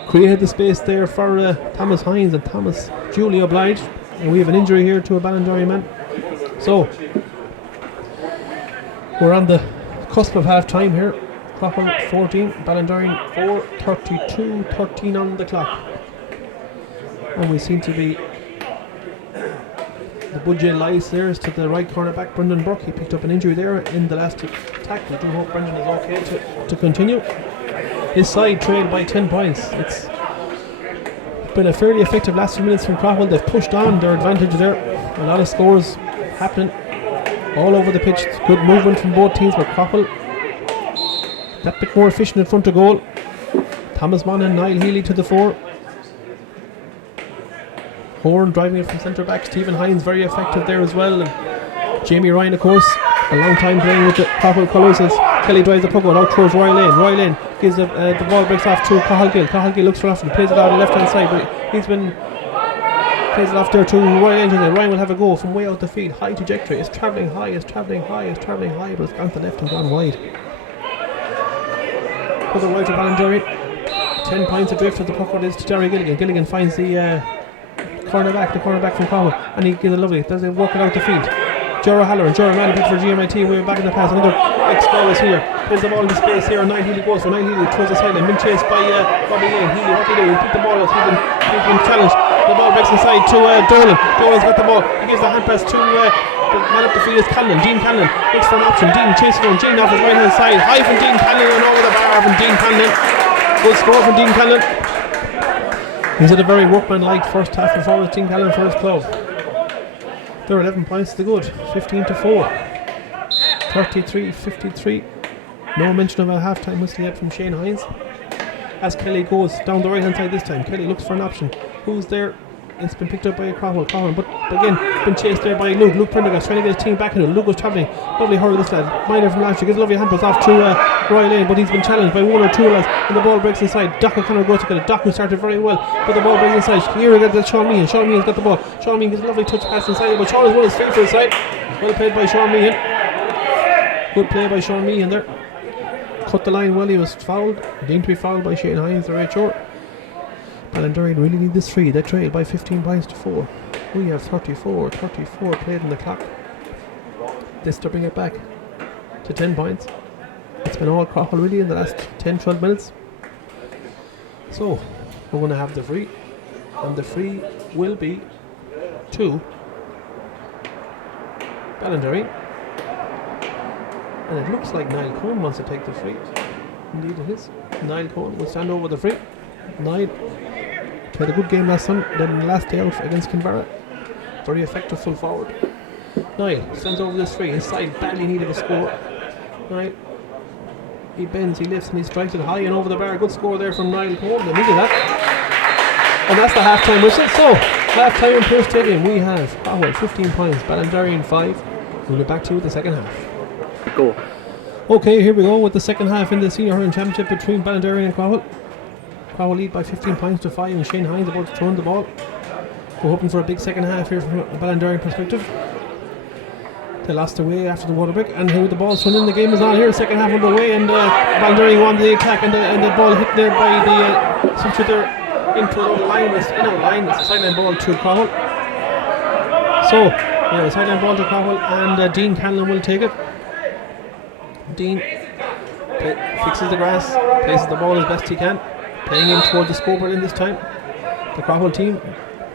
Created the space there for Thomas Hines, and Thomas duly obliged. And we have an injury here to a Ballinderreen man. So we're on the cusp of half time here. Craughwell 14, Ballinderreen 4, 32-13 on the clock. And we seem to be the budget lies there is to the right cornerback Brendan Burke. He picked up an injury there in the last attack. We do hope Brendan is okay to continue. His side trailed by 10 points. It's been a fairly effective last few minutes from Craughwell. They've pushed on their advantage there. A lot of scores happening all over the pitch. Good movement from both teams, but Craughwell that bit more efficient in front of goal. Thomas Mann and Niall Healy to the fore. Horn driving it from centre back. Stephen Hines very effective there as well. And Jamie Ryan, of course, a long time playing with the Craughwell colours. As Kelly drives the puck out towards Roy Lane. Roy Lane gives the ball breaks off to Cathal Gill looks for Lofton, plays it out on the left hand side, but plays it off there to Roy Lane. Ryan will have a go from way out the field. High trajectory. It's travelling high, but it's gone to the left and gone wide. Other wide for Ballinderreen. 10 points adrift as the puck out is to Jerry Gilligan. Gilligan finds the cornerback from Craughwell, and he gives it lovely. Does it work it out the field? Jura Halloran, Jura Mann for GMIT. We're back in the pass. Another ex-goal is here. Plays the ball in the space here. Niall Healy goes for Niall Healy towards the sideline. Been chased by Robbie Lane. Healy, what do he do? He picked the ball up. He's been challenged. The ball breaks inside to Dolan. Dolan's got the ball. He gives the hand pass to the man up the field is Cannon. Dean Cannon looks for an option. Dean chases from Dean off his right hand side. High from Dean Cannon and over the bar from Dean Cannon. Good score from Dean Cannon. He's had a very workman-like first half performance, Dean Cannon, for his club. They're 11 points to good, 15-4, 33-53. No mention of a half-time whistle yet from Shane Hines. As Kelly goes down the right-hand side this time, Kelly looks for an option. Who's there? It's been picked up by Craughwell, but again, been chased there by Luke. Luke Prendergast trying to get his team back in it. Luke was travelling. Lovely hurry this lad. Minor from last year. Gives a lovely hand pass off to Roy Lane, but he's been challenged by one or two lads. And the ball breaks inside. Doc O'Connor goes to get it. Doc, who started very well, but the ball breaks inside. Here we get Sean Meehan. Sean Meehan's got the ball. Sean Meehan gets a lovely touch pass inside, but Sean has won his feet for his side. Well played by Sean Meehan. Good play by Sean Meehan there. Cut the line well. He was fouled. Deemed to be fouled by Shane Hines, the right short. Ballinderreen really need this free. They trail by 15 points to 4. We have 34 played in the clock. This to bring it back to 10 points. It's been all Craughwell really in the last 10-12 minutes. So we're going to have the free, and the free will be to Ballinderreen. And it looks like Niall Cohen wants to take the free. Indeed it is. Niall Cohen will stand over the free. Niall played a good game last Sunday, then last day out against Kinvara. Very effective full forward. Niall stands over this free. His side badly needed a score. Niall, he bends, he lifts, and he strikes it high and over the bar. Good score there from Niall Cole. They needed that. And that's the half-time whistle. So, half-time in Pearse Stadium. We have Craughwell 15 points, Ballinderreen 5. We'll be back to you with the second half. Go. Okay, here we go with the second half in the Senior Hurling Championship between Ballinderreen and Craughwell. Craughwell lead by 15 points to 5, and Shane Hines about to throw in the ball. We're hoping for a big second half here from a Ballinderreen perspective. They lost away after the water break, and here the ball's thrown in. The game is on here, second half underway, and Ballinderreen won the attack, and the ball hit there by the centre there into the line. It's in our line. It's a sideline ball to Craughwell. So, yeah, sideline ball to Craughwell, and Dean Canlon will take it. Dean fixes the grass, places the ball as best he can, playing in towards the scoreboard in this time. The Craughwell team,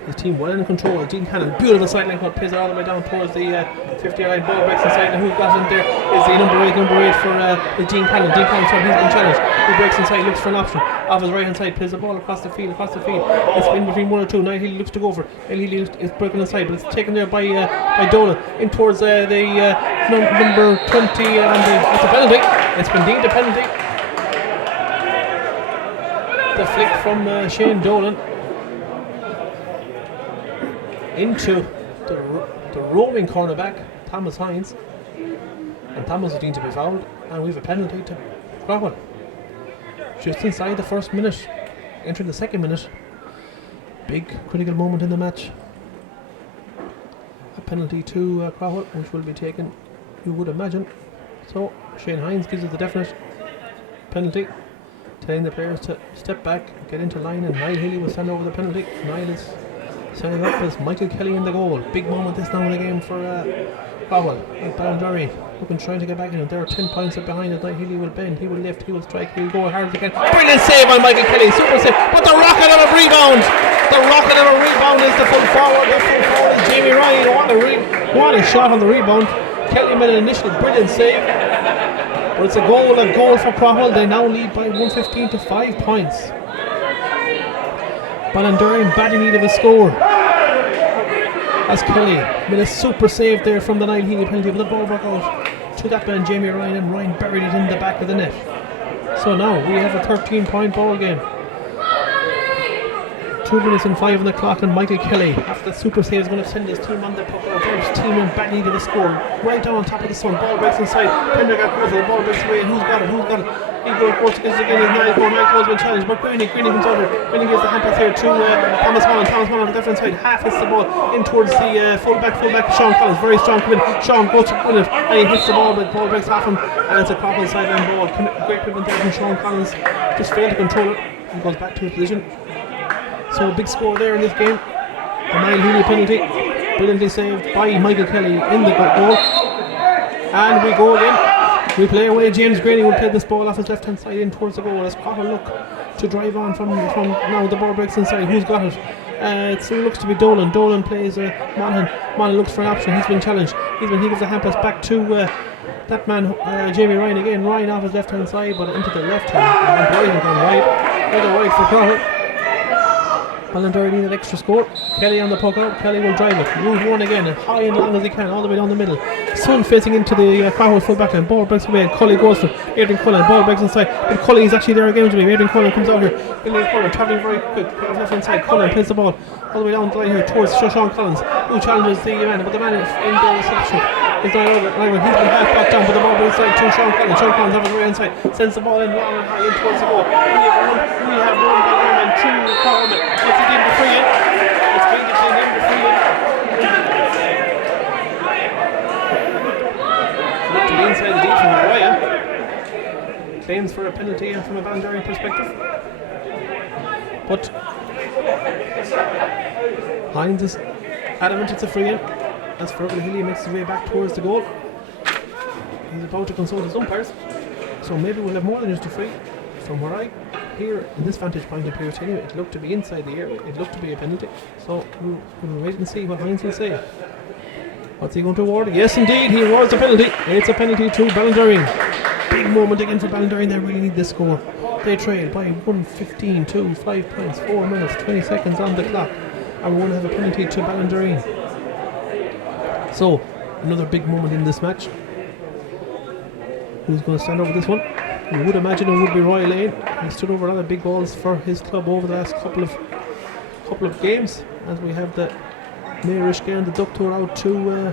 his team well in control. Dean Cannon, beautiful sideline cut, plays it all the way down towards the 50-yard line. Ball breaks inside, and who got in there? is the number 8 for Dean Cannon. Dean Cannon, sorry, he's been challenged. He breaks inside, looks for an option. Off his right hand side, plays the ball across the field. It's in between one or two. Now he looks to go for it. Healy is broken inside, but it's taken there by Dolan in towards the number 20. It's a penalty. It's been deemed a penalty. The flick from Shane Dolan into the roaming cornerback, Thomas Hines. And Thomas is deemed to be fouled, and we have a penalty to Craughwell. Just inside the first minute, entering the second minute. Big critical moment in the match. A penalty to Craughwell, which will be taken, you would imagine. So Shane Hines gives us the definite penalty, telling the players to step back, get into line, and Niall Healy will stand over the penalty. Niall is standing up as Michael Kelly in the goal. Big moment this now in the game for Craughwell at Ballinderreen. Trying to get back in it. There are 10 points up behind it. Niall Healy will bend, he will lift, he will strike, he will go hard again. Brilliant save on Michael Kelly, super save, but the rocket of a rebound! The rocket of a rebound is the full forward. The full forward is Jamie Ryan. What a shot on the rebound. Kelly made an initial brilliant save. But it's a goal for Craughwell. They now lead by 115 to 5 points. Ballinderreen badly need of a score. As Kelly made a super save there from the Niall Healy penalty, but the ball broke out to that man Jamie Ryan, and Ryan buried it in the back of the net. So now we have a 13-point ball game. 2 minutes and 5 on the clock, and Michael Kelly, after the super save, is going to send his team on the puck out. His team in bad need of a score. Right down on top of the sun. Ball breaks inside. Prendergast goes, the ball breaks away, and who's got it? He goes, of course, against again. Niall Cole's been challenged, but Greeny comes out here. Greeny gives the hand pass here to Thomas Mullen. Thomas Mullen on the left hand side, half hits the ball in towards the fullback. Sean Collins, very strong coming. Sean goes to win it, and he hits the ball, but the ball breaks off him, and it's a Craughwell sideline ball. Great commitment there from Sean Collins, just failed to control it, and goes back to his position. So a big score there in this game. The Niall Healy penalty, brilliantly saved by Michael Kelly in the goal. And we go again. We play away. James Graney will play this ball off his left hand side in towards the goal. As Craughwell look to drive on from now. The ball breaks inside. Who's got it? It looks to be Dolan. Dolan plays Monaghan. Monaghan looks for an option. He's been challenged. He gives a hand pass back to that man Jamie Ryan again. Ryan off his left hand side, but into the left hand. And Brian gone wide for Craughwell. Ballinderreen need an extra score. Kelly on the puck out. Kelly will drive it. Move one again, and high and long as he can, all the way down the middle. Sun facing into the Craughwell full back line. Ball breaks away, and Cully goes to Adrian Cullen. Ball breaks inside, but Cully is actually there again to me. Adrian Cullen comes out here. Adrian Cullen travelling very quick. Left hand side. Cullen plays the ball all the way down the line here towards Sean Collins, who challenges the man, but the man in the section is not over. He's been half back down, but the ball breaks inside to Sean Collins. Sean Collins off his right hand side sends the ball in long and high in towards the goal. We have one back and two Craughwell. It's a game to free in. It's been the game to free in. Look to the inside the deep from Ryan. Claims for a penalty and from a Ballinderreen perspective. But Hines is adamant it's a free in. As Fergal Healy makes his way back towards the goal. He's about to consult his umpires. So maybe we'll have more than just a free. From where I hear in this vantage point appears anyway, it looked to be inside the area. It looked to be a penalty. So we'll wait and see what Hines will say. What's he going to award? Yes, indeed, he awards a penalty. It's a penalty to Ballinderreen. Big moment again for Ballinderreen. They really need this score. They trail by 115 to 5 points, 4 minutes, 20 seconds on the clock. And we're going to have a penalty to Ballinderreen. So, another big moment in this match. Who's going to stand over this one? You would imagine it would be Roy Lane. He stood over a lot of big balls for his club over the last couple of games. As we have the Mayrish and the duck tour out to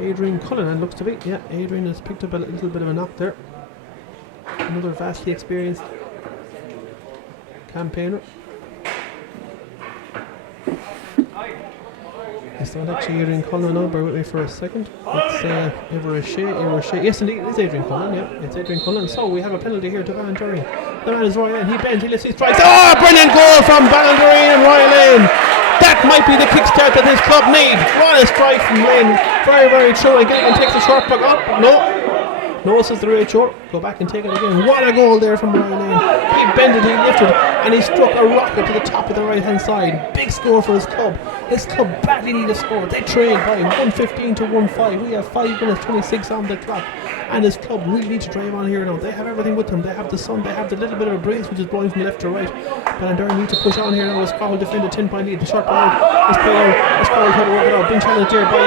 Adrian Cullen, and looks to be, yeah, Adrian has picked up a little bit of a knock there. Another vastly experienced campaigner. It's not actually Adrian Cullen now, bear with me for a second. It's Ivershea. Yes, indeed, it is Adrian Cullen, yeah. It's Adrian Cullen. So we have a penalty here to Ballinderreen. The man is Roy Lane. He bends, he lifts, he strikes. Oh, brilliant goal from Ballinderreen and Roy Lane. That might be the kickstart that his club need. What a strike from Lane. Very, very true. And Gilligan takes the short puck up. No, says the Ray Short. Go back and take it again. What a goal there from Ryan Lane. He bended, he lifted, and he struck a rocket to the top of the right hand side. Big score for his club. His club badly need a score. They trail by 115 to 1-5. We have 5 minutes 26 on the clock. And his club really need to drive on here now. They have everything with them. They have the sun. They have the little bit of a breeze which is blowing from left to right. Ballinderreen need to push on here now. As Craughwell defend a 10-point lead. The short ball is played out. As Craughwell try to work it out. Being challenged there by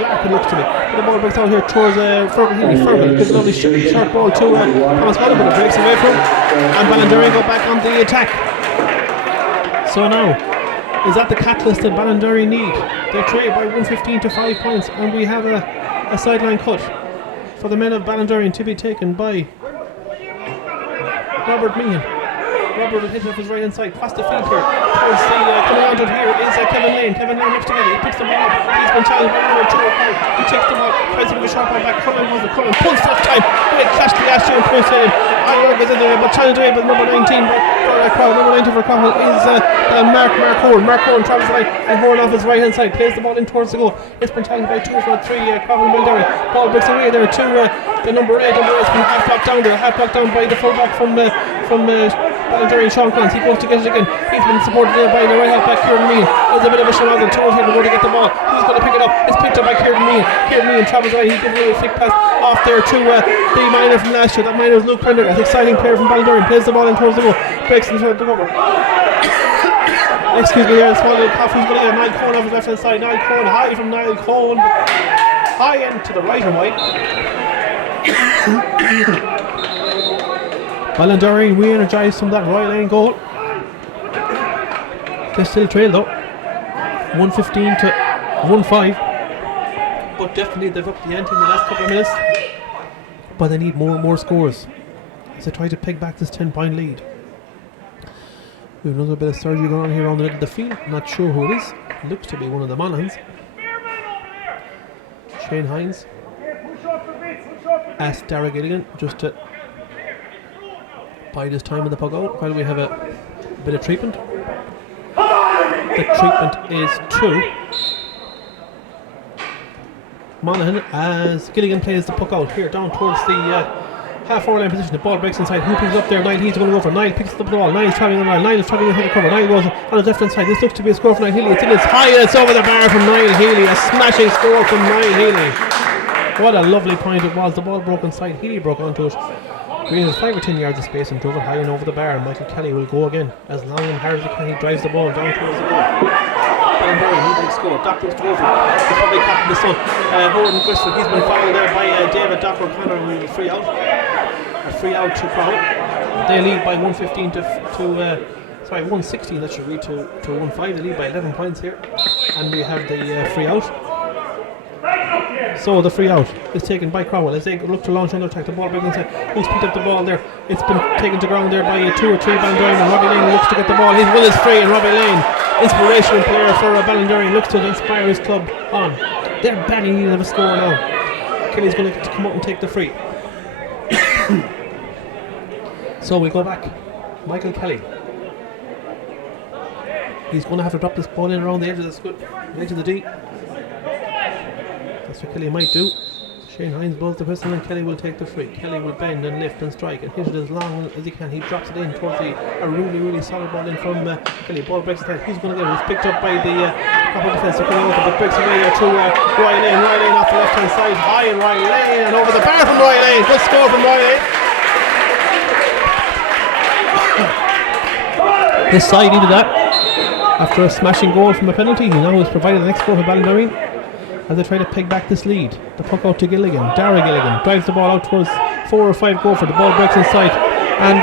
Larkin, looks to me. But the ball breaks out here towards Fergal Healy. Fergal gives a lovely short ball to Thomas Mullen, but it breaks away from him. And Ballinderreen go back on the attack. So now, is that the catalyst that Ballinderreen need? They trail by 115 to 5 points, and we have a sideline cut for the men of Ballinderreen to be taken by Robert Meehan. Robert will hit it off his right hand side, across the field here. Towards the coming onto it here is Kevin Lane. Kevin Lane looks together, he picks the ball up. He's been challenged by 1 or 2 o'clock. He takes the ball, tries to give a short ball back. Cullen was the Cullen, pulls first time. Great clash to the last year and points at him. Alvarez goes in there, but challenged away by number 19 for Craughwell. Number 19 for Craughwell is Mark Horn. Mark Horn travels right and Horn off his right hand side, plays the ball in towards the goal. It's been challenged by 2 for 3 Craughwell and Ballinderreen. Ball breaks away there to the number 8. Number 8's been half blocked down there, half blocked down by the fullback from Ballinderreen, Sean Collins. He goes to get it again. He's been supported there by the right half back, Kieran Meehan. There's a bit of a shot on towards here to go to get the ball. Who's going to pick it up? It's picked up by Kieran Meehan. Kieran Meehan travels right. He gives a little flick pass off there to the minor from last year. That minor is Luke Prendergast, exciting player from Ballinderreen. Plays the ball in towards the goal. Breaks into the cover. Excuse me here, small little cough. Who's going to get Niall Cohen off his left hand side? Niall Cohen high from Niall Cohen. High end to the right and wide. Ballinderreen re-energised from that Royal Lane goal. They still trail though, 115 to 1-5, but definitely they've upped the ante in the last couple of minutes. But they need more and more scores as they try to peg back this 10-point lead. We have another bit of surgery going on here on the middle of the field. Not sure who it is. It looks to be one of the Monaghan's. Shane Hines asked Dara Gilligan just to bide his time in the puck out while we have a bit of treatment. The treatment is to Monaghan as Gilligan plays the puck out here down towards the half-forward line position. The ball breaks inside. Who picks it up there? Niall Healy's going to go for. Niall picks up the ball. Niall's travelling on the line. Niall's travelling ahead of cover. Niall goes on his left hand side. This looks to be a score for Niall Healy. It's in, it's high, and it's over the bar from Niall Healy. A smashing score from Niall Healy. What a lovely point it was. The ball broke inside. Healy broke onto it. Created 5 or 10 yards of space and drove it high and over the bar. And Michael Kelly will go again as long and hard as he can. He drives the ball down towards the goal. Ballinderreen needing to score. Doc looks to go for it. He's probably caught the sun. Gordon Griswold, he's been fouled there by David Doc O'Connor, who will free out. A free out to Craughwell. They lead by 115 116. That should read to 1-5. They lead by 11 points here. And we have the free out. So the free out is taken by Craughwell as they look to launch on their attack. The ball breaks inside. Who's picked up the ball there? It's been taken to ground there by 2 or 3 Ballinderreen, and Robbie Lane looks to get the ball. His will is free, and Robbie Lane, inspirational player for Ballinderreen, looks to inspire his club on. They're badly needing of a score now. Kelly's going to come up and take the free. So we go back. Michael Kelly. He's going to have to drop this ball in around the edge of the squid, edge of the D. That's what Kelly might do. Shane Hines blows the whistle and Kelly will take the free. Kelly will bend and lift and strike and hit it as long as he can. He drops it in towards a really solid ball in from Kelly. Ball breaks inside. Who's going to get it? It's picked up by the couple defence. So coming out, but breaks away to Roy Lane. Roy Lane off the left hand side. High Roy Lane and over the bar from Roy Lane. Good score from Roy Lane. His side needed that. After a smashing goal from a penalty, he now has provided the next goal for Ballinderreen as they try to peg back this lead. The puck out to Gilligan. Dara Gilligan drives the ball out towards 4 or 5 goal for the ball breaks inside. And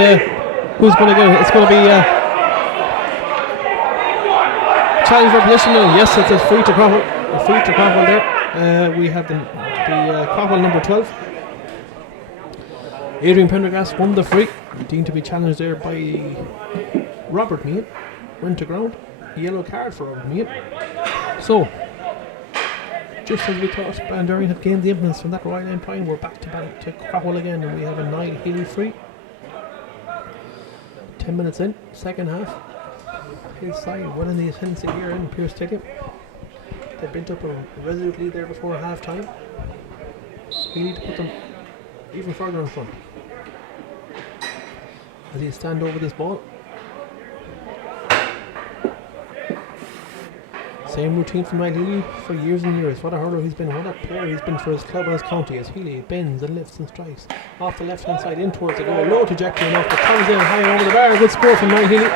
who's going to get it? It's going to be challenge for position. Yes, it's a free to Craughwell. A free to Craughwell there. We have the Craughwell number 12. Adrian Prendergast won the free. Deemed to be challenged there by Robert Meehan. Went to ground. Yellow card for Robert Meehan. So, just as we thought, Ballinderreen have gained the influence from that Royal Lane point. We're back to Craughwell again, and we have a Niall Healy free. 10 minutes in, second half. His side winning the ascendancy here in Pearse Stadium. They built up a resolute lead there before half time. Healy to put them even further in front. As he stand over this ball. Same routine from Niall Healy for years and years. What a hurler he's been, what a player he's been for his club and his county, as Healy bends and lifts and strikes off the left hand side in towards the goal. Low trajectory enough, but comes in high over the bar. Good score from Niall Healy.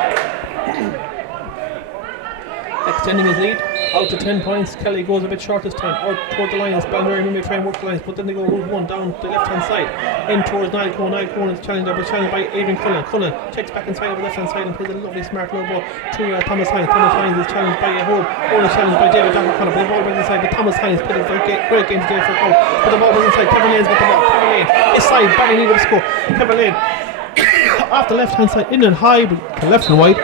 Extending his lead out to 10 points. Kelly goes a bit short this time, out toward the lines. Ballinderreen may try and work the lines, but then they go route one down the left hand side in towards Niall Cohen. Niall Cohen is challenged there, but challenged by Adrian Cullen. Cullen checks back inside over the left hand side and plays a lovely smart low ball to Thomas Hines. Thomas Hines is challenged by Hole. Hole is challenged by David Docker Connor, but the ball back inside. But Thomas Hines played a great game today for Cole. But the ball back inside. Kevin Lane's got the ball. Kevin Lane is side, badly needed to score. Kevin Lane off the left hand side, in and high, but left and wide.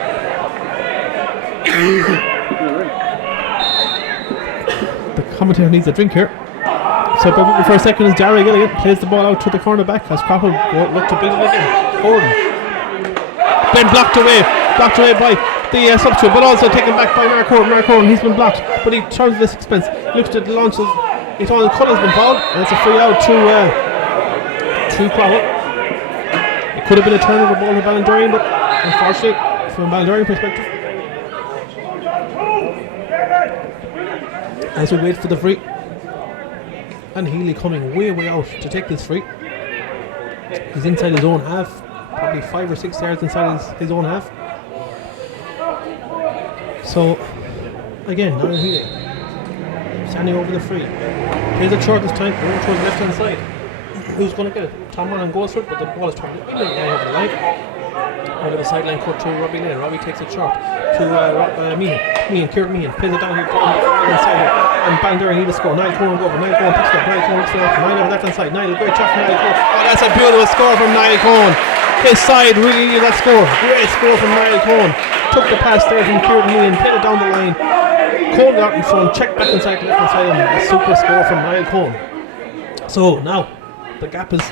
The commentator needs a drink here. So for a second is Jerry Gilligan plays the ball out to the corner back as Craughwell look to beat it again. Gordon then blocked away by the substitute, but also taken back by Mark Horn. He's been blocked, but he turns this expense. Looks at the launches. He's on Cullen's been fouled, and it's a free out to Craughwell. It could have been a turnover ball to Ballinderreen, but unfortunately, from a Ballinderreen perspective, as we wait for the free, and Healy coming way out to take this free. He's inside his own half, probably 5 or 6 yards inside his own half. So again, now Healy standing over the free, plays it short this time, going towards the left hand side. Who's going to get it? Tom Ryan goes for it, but the ball is turned in and over the line. Over the sideline cut to Robbie Lane. Robbie takes it short to Kieran Meehan plays it down here inside here, and Ballinderreen need to score. Niall Cohen go over. Niall Cohen picks it up. Niall Cohen looks for it. Niall over the left hand side. Niall, great shot from Niall Cohen. Oh, that's a beautiful score from Niall Cohen. His side really needed that score. Great score from Niall Cohen. Took the pass there from Kieran Meehan, played it down the line. Cohen got in front, checked back inside the left hand side, and a super score from Niall Cohen. So now the gap is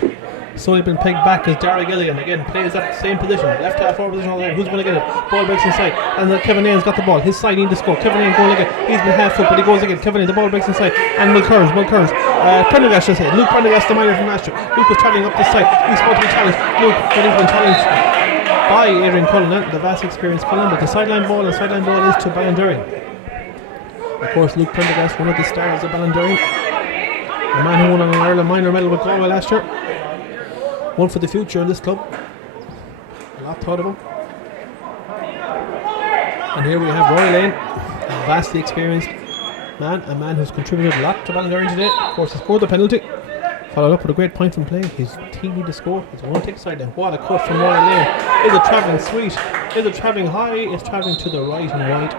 slowly been pegged back as Jerry Gilligan again plays that same position, left half forward position all the time. Who's going to get it? Ball breaks inside, and then Kevin Lane's got the ball. His side need to score. Kevin Lane going again. He's been half foot, but he goes again. Kevin Lane, the ball breaks inside, and Will Kearns. Prendergast just said. Luke Prendergast, the minor from last year. Luke was travelling up this side. He's supposed to be challenged. Luke, but he's been challenged by Adrian Cullen, the vast experienced Cullen, but the sideline ball is to Ballinderreen. Of course, Luke Prendergast, one of the stars of Ballinderreen, a man who won an Ireland minor medal with Galway last year. One for the future in this club. A lot thought of him. And here we have Roy Lane, a vastly experienced man, a man who's contributed a lot to Ballinderreen today. Of course, he scored the penalty, followed up with a great point from play. His team need to score. He's one take side then. What a cut from Roy Lane. Is it travelling sweet? Is it travelling high? It's travelling to the right and wide.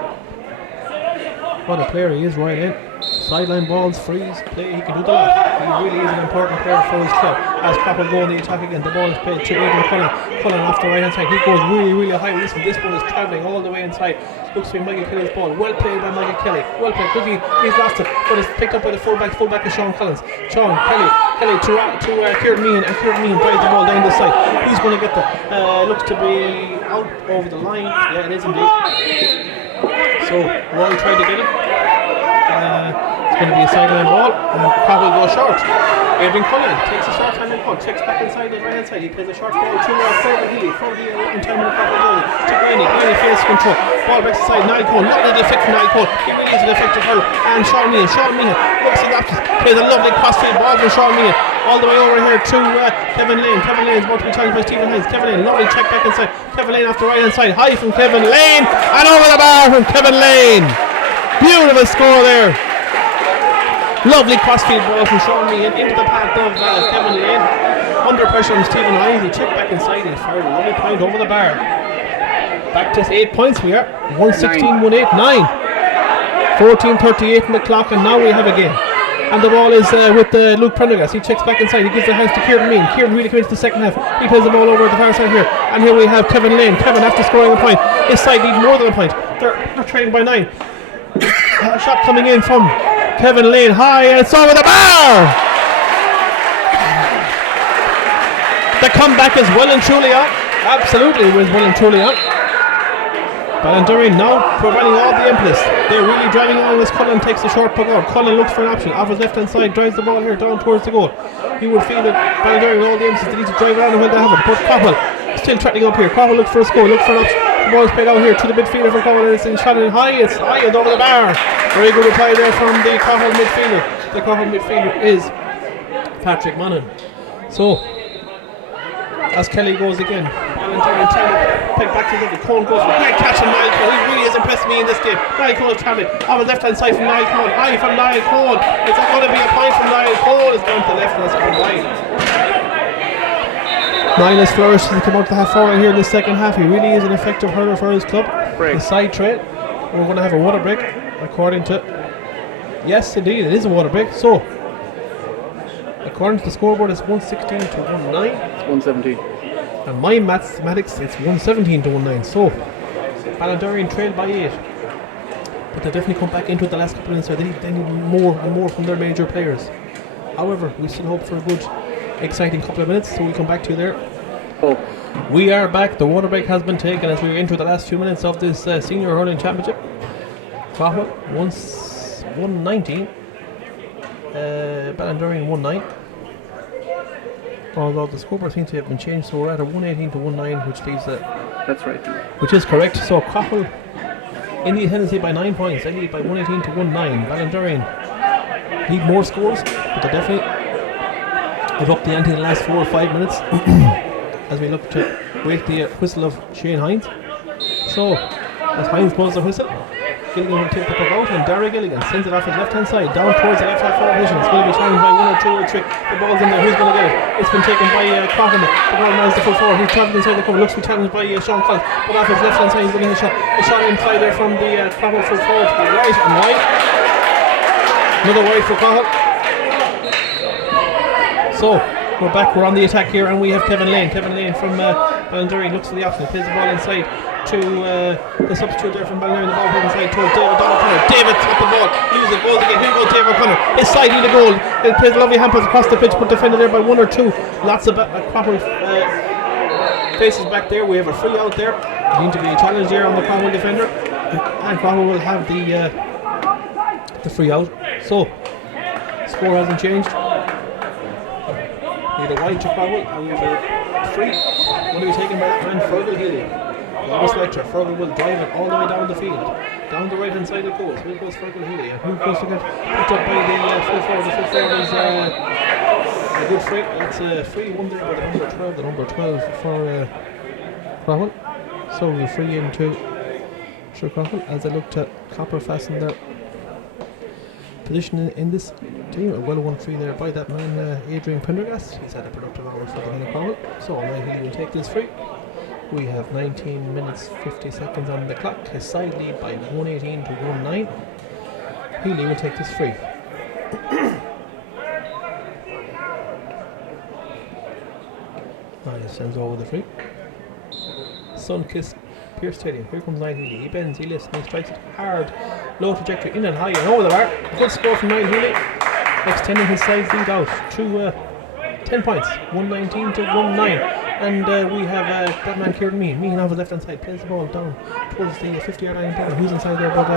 What a player he is, Roy Lane. Sideline balls, freeze, play, he can do the lot. He really is an important player for his club. As Craughwell go on the attack again, the ball is played to Adrian Cullen. Cullen off the right hand side, he goes really high with this one. This one is travelling all the way inside. Looks to be Michael Kelly's ball. Well played by Michael Kelly. Well played, quickly, he's lost it, but it's picked up by the fullback is Sean Collins. Sean Kelly to Kieran Meehan, and Kieran Meehan drives the ball down this side. He's going to get the, looks to be out over the line. Yeah, it is indeed. So Roy tried to get it. It's going to be a sideline ball, and Craughwell goes short. Adrian Cullen takes a short handed ball, checks back inside the right hand side. He plays a short ball to Fergal Healy. In time with Craughwell goalie to Granny. Granny fails control. Ball breaks aside. Niall Cohen, not really effective Niall Cohen. He really is an effective hurl. And Sean Meehan looks at that, plays a lovely crossfield ball from Sean Meehan all the way over here to Kevin Lane. Kevin Lane is about to be challenged by Stephen Hines. Kevin Lane, lovely check back inside. Kevin Lane off the right hand side. High from Kevin Lane, and over the bar from Kevin Lane. Beautiful score there. Lovely crossfield ball from Sean Meehan into the path of Kevin Lane. Under pressure from Stephen Hines. He checked back inside and he fired a lovely point over the bar. Back to 8 points we are. 116-1-8-9. 14:38 in the clock, and now we have a game. And the ball is with Luke Prendergast. He checks back inside. He gives the hands to Kieran Meehan. Kieran really commits the second half. He plays the ball over at the far side here. And here we have Kevin Lane. Kevin, after scoring a point, his side needs more than a point. They're trailing by 9. A shot coming in from Kevin Lane high, and it's over the bar. The comeback is well and truly on. Absolutely was well and truly on. Ballinderreen now providing all the impetus. They're really driving on as Cullen takes a short puck out. Cullen looks for an option. Off his left hand side, drives the ball here down towards the goal. He would feel that Ballinderreen with all the impetus, they need to drive around when they have it. But Craughwell still threatening up here. Craughwell looks for a score, looks for an option. The ball is played out here to the midfielder from Craughwell, and it's in shot in high. It's high and over the bar. Very good reply there from the Craughwell midfielder. The Craughwell midfielder is Patrick Monaghan. So as Kelly goes again, Ballinderreen trying to peg back to the Cone goes for a great catch from Niall Cone. He really has impressed me in this game. Niall Cone is travelling on the left hand side from Niall Cone. High from Niall Cone. It's going to be a point from Niall Cone. It's down to the left and that's going wide. Niall has flourished to come out to half forward here in the second half. He really is an effective hurler for his club. The side trade. We're going to have a water break according to... Yes, indeed, it is a water break. So, according to the scoreboard, it's 116 to 19. It's 117. And my mathematics, it's 117 to 19. So, Ballinderreen trailed by 8. But they definitely come back into it the last couple of minutes. They need more and more from their major players. However, we still hope for a good, exciting couple of minutes. So we'll come back to you there. Oh. We are back. The water break has been taken as we enter the last 2 minutes of this senior hurling championship. Craughwell 119. Ballinderreen 1-9. Although the scoreboard seems to have been changed, so we're at a 118 to 19, which leaves that's right. Which is correct. So Craughwell in the ascendancy by 9 points. They lead by 118 to 19. Ballinderreen need more scores, but they definitely have upped the ante in the last 4 or 5 minutes as we look to wait the whistle of Shane Hines. So as Hines blows the whistle, Gilligan will take the puck out, and Derry Gilligan sends it off his left hand side down towards the left half forward position. It's going to be challenged by 1 or 2 or 3. The ball's in there. Who's going to get it? It's been taken by Craughwell. The ball man's the full forward. He's travelling inside the cover. Looks to be challenged by Sean Collins, but off his left hand side he's going to get a shot. A shot inside there from the Craughwell full forward to the right and wide. Another wide for Craughwell. So we're back. We're on the attack here, and we have Kevin Lane. Kevin Lane from Ballinderreen looks for the option. He plays the ball inside to the substitute there from Ballinderreen. The ball plays inside towards David O'Connor. David tapped the ball. Uses goals again. Here goes David O'Connor. It's sliding the goal. It plays lovely hampers across the pitch, but defended there by 1 or 2. Lots of Craughwell faces back there. We have a free out there. Going to be a challenge there on the Craughwell defender, and Craughwell will have the free out. So score hasn't changed. Need a wide to Craughwell, and we have a free. Going to be taken by that man, Fergal Healy. Lewis Lecture. Fergal will drive it all the way down the field, down the right hand side of goals. Who goes Fergal Healy? And who goes to get picked up by the full forward? The full forward is a good free. That's a free one there by the number 12. The number 12 for Craughwell. So we'll free into Craughwell as they look to copper fasten their position in this team. A well won free there by that man Adrian Pendergast. He's had a productive hour for the Hannah Craughwell. So now he will take this free. We have 19 minutes 50 seconds on the clock. His side lead by 118 to 19. Healy will take this free. He sends over the free. Sun-kissed Pierce Stadium. Here comes Niall Healy. He bends, he lifts, and he strikes it hard. Low trajectory, in and high, and over the bar. A good score from Niall Healy, extending his side lead out to 10 points, 119 to 19. And we have that man Kieran Meehan off the left hand side, plays the ball down towards the 50-yard line. Who's inside there? But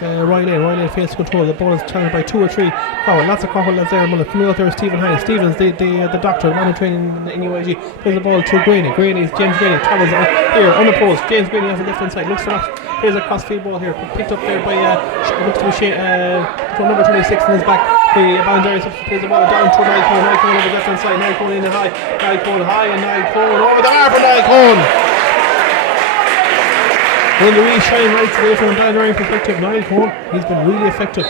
Roy Lane fails to control. The ball is challenged by 2 or 3. Craughwell, lots of Craughwell lads there. Coming out there is Stephen Hines. Stevens, the doctor, the man in training in UIG, plays the ball to Graney. James Graney travels here unopposed. James Graney off the left hand side, looks for that. Plays a cross field ball here, picked up there by looks to be Shane, from number 26 in his back. The Ballinderreen plays the ball down to Niall Cone. Niall Cone over the left hand side. Niall Cone in the high. Niall Cone high, and Niall Cone over the bar for Niall Cone. When the wee shine lights away from a Ballinderreen perspective, Niall Cone, he's been really effective.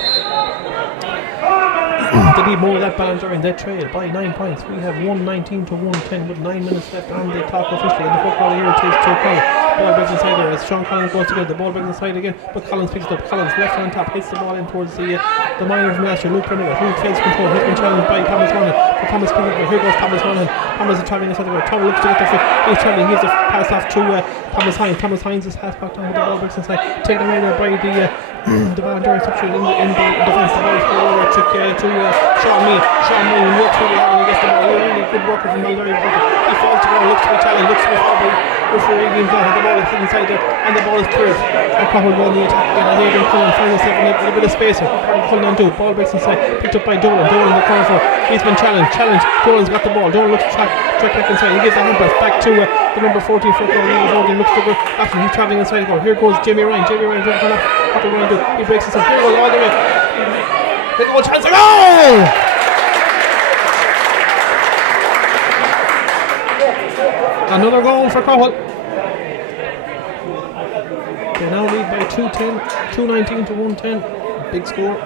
They need more of that Ballinderreen. They trail by 9 points. We have 119 to 110 with 9 minutes left on the clock officially. And the football here takes to Collins. Ball breaks inside there as Sean Collins goes to get the ball breaks inside again, but Collins picks it up. Collins left hand top hits the ball in towards the minor from last year, Luke Prendergast. Luke fails control. He's been challenged by Thomas Monaghan, but Thomas picks it up. Here goes Thomas Monaghan. Thomas is travelling inside the road. Tom looks to get the foot. He's travelling. He gives the pass off to Thomas Hines. Thomas Hines is half back down with the ball breaks inside. Taken away there by the Ballinderreen substitute in the defence. The ball is played over to Sean Meehan. Sean Meehan works really hard and he gets the ball. Really good worker from Ballinderreen. He falls to ground, looks to be challenged, looks to be fouled. referee being down, the ball is inside there, and the ball is cleared. And Craughwell won the attack again, and Adrian Cullen finds himself in a bit of space here. Cullen on 2, ball breaks inside, picked up by Dolan. Dolan in the corner for, he's been challenged. Dolan's got the ball. Dolan looks to track back inside. He gives the hand pass back to the number 14 for goal. He looks to go after, he's travelling inside the goal. Here goes Jamie Ryan. Jamie Ryan doesn't turn up. What do we do? He breaks himself. Here goes all the way. Big goal chance. Goal! Another goal for Craughwell. They now lead by 219 to 110. Big score.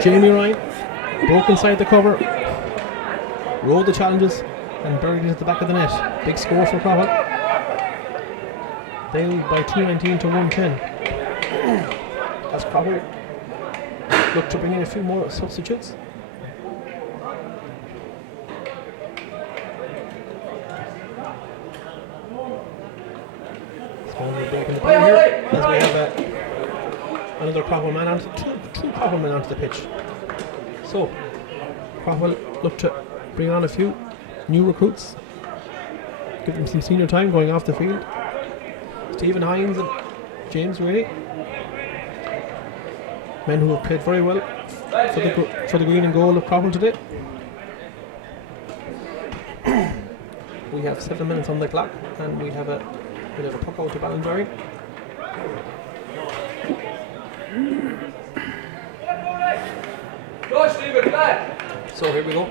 Jamie Ryan broke inside the cover, rode the challenges, and buried it at the back of the net. Big score for Craughwell. They lead by 219 to 110. As Craughwell look to bring in a few more substitutes. Breaking the play here as we have another Craughwell man onto two Craughwell men onto the pitch. So Craughwell look to bring on a few new recruits, give them some senior time going off the field. Stephen Hines and James Ray, men who have played very well for the green and gold of Craughwell today. We have 7 minutes on the clock, and we have a puck out to Ballinderreen. So here we go.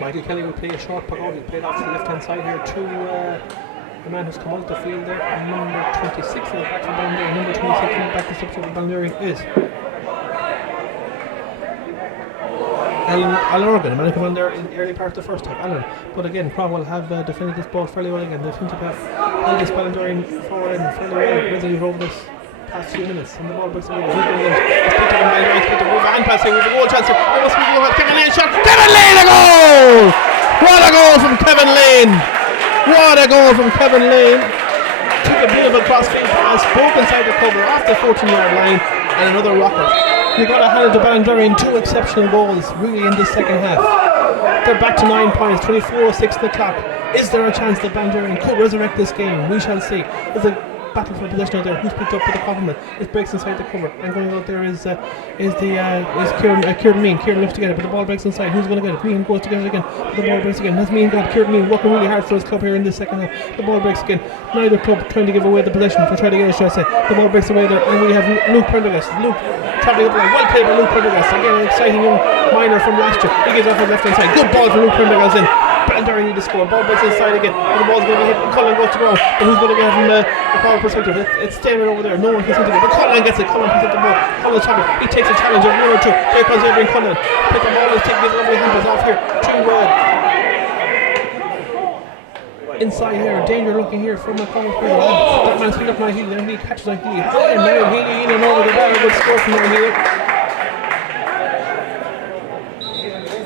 Michael Kelly will play a short puck out. He'll play it off to the left hand side here to the man who's come out the field there, number 26 in the back from Ballinderreen. Number 26 in the back of the substitute for Ballinderreen is Alan Organ, a man who came on there in the early part of the first half, Alan. But again, Craughwell have defended this ball fairly well again. They seem to have held this Ballinderreen forward and fairly well resolute over this past few minutes. And the ball breaks away. It's picked up in Ballinderreen. It's picked up with a hand pass here with a goal chance here. It must be Kevin Lane shot. Kevin Lane, a goal! What a goal from Kevin Lane! What a goal from Kevin Lane! Took a beautiful crossfield pass, broke inside the cover off the 14-yard line, and another rocket. You got to hand it to Ballinderreen, 2 exceptional goals really in this second half. They're back to 9 points, 24:06 on the clock. Is there a chance that Ballinderreen could resurrect this game? We shall see. There's a battle for possession out there. Who's picked up with the compliment? It breaks inside the cover, and going out there is Kieran Mean. Kieran looks to get it, but the ball breaks inside. Who's going to get it? Mean goes to get it again, but the ball breaks again. That's Mean got Kieran Mean working really hard for his club here in this second half. The ball breaks again. Neither club trying to give away the possession to try to get it, should I say. The ball breaks away there, and we have Luke Prendergast. Luke travelling up the line. Well played by Luke Prendergast. Again, an exciting young minor from last year. He gives off his left hand side. Good ball for Luke Prendergast in. Ballinderreen need to score. Ball breaks inside again. And the ball's going to be hit. Cullen goes to ground. But who's going to get from the Craughwell perspective? It's Damon over there. No one can see it. But Cullen gets it. Cullen picks up the ball. Cullen's travelling. He takes a challenge of 1 or 2. Here comes Adrian Cullen. Pick the ball. He's taking his lovely hand pass off here to inside here. Danger looking here from the Craughwell player. That man's feet up my heel. Then he catches my heel. And now Healy in and over the ball. A good score from there here.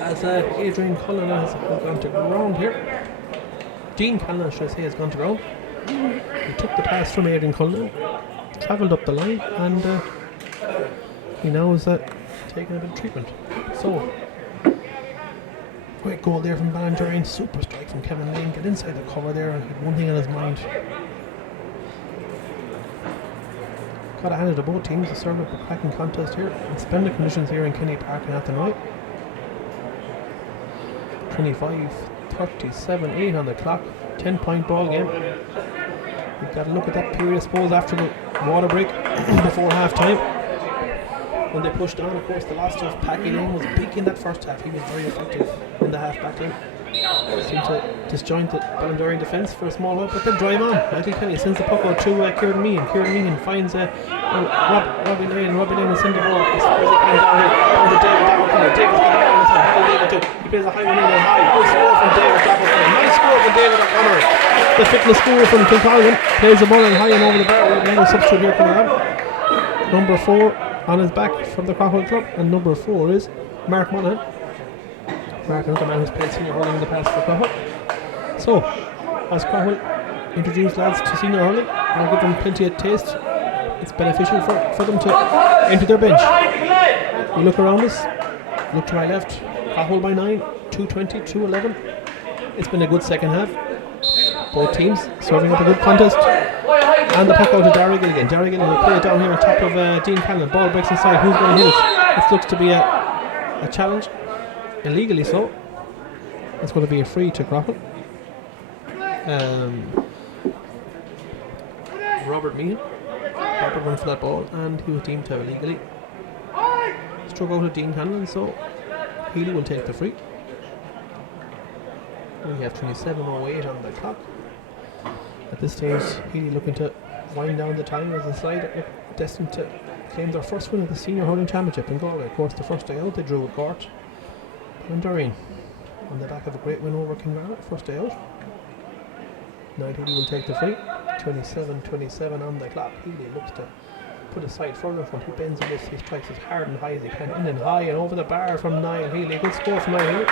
As Adrian Cullen has gone to ground here. Dean Cullen, should I say, has gone to ground. He took the pass from Adrian Cullen, travelled up the line, and he now is taking a bit of treatment. So, great goal there from Ballinderreen. Super strike from Kevin Lane. Get inside the cover there and had one thing on his mind. Got to hand it to both teams to serve up a cracking contest here. And splendid conditions here in Kenny Park in Athenry. 25-37-8 on the clock. 10-point ball game. We've got to look at that period, I suppose, after the water break before half time. When they pushed on, of course, the loss of Paddy Lane was big in that first half. He was very effective in the half back line. Seemed to disjoint the Ballinderreen defence for a small while, but then drive on. Michael Kelly sends the puck out to Kieran Meehan. Kieran Meehan finds Robbie Lane. Robbie Lane will send the ball as far as he can down here. Down to David Davis got the ball in his hand. David too. He plays a high one in and high. Good score from David O'Connor. Nice score from David O'Connor. The fitness score from Kilcolman. Plays the ball in high and over the bar. We have another substitute here coming on. Number 4 on his back from the Craughwell club, and number 4 is Mark Monaghan. Mark, another man who's played senior hurling in the past for Craughwell. So, as Craughwell introduce lads to senior hurling and give them plenty of taste, it's beneficial for them to enter their bench. We look around us, look to my left, Craughwell by 9, 220, 211. It's been a good second half. Both teams serving up a good contest. And the puck out to Darry Gilligan. Darry Gilligan will play it down here on top of Dean Cannon. Ball breaks inside. Who's going to hit it? This looks to be a challenge. Illegally so. It's going to be a free to Craughwell. Robert Meehan. Robert went for that ball and he was deemed to have illegally struck out of Dean Cannon, so Healy will take the free. We have 27:08 on the clock. At this stage, Healy looking to wind down the time as the side destined to claim their first win of the Senior Hurling Championship in Galway. Of course, the first day out they drew with Gort. Ballinderreen on the back of a great win over Kinvara, first day out. Now Healy will take the free. 27:27 on the clock. Healy looks to put a side further in front. He bends with this. He strikes as hard and high as he can. In and high and over the bar from Niall Healy. Good score from Niall Healy. A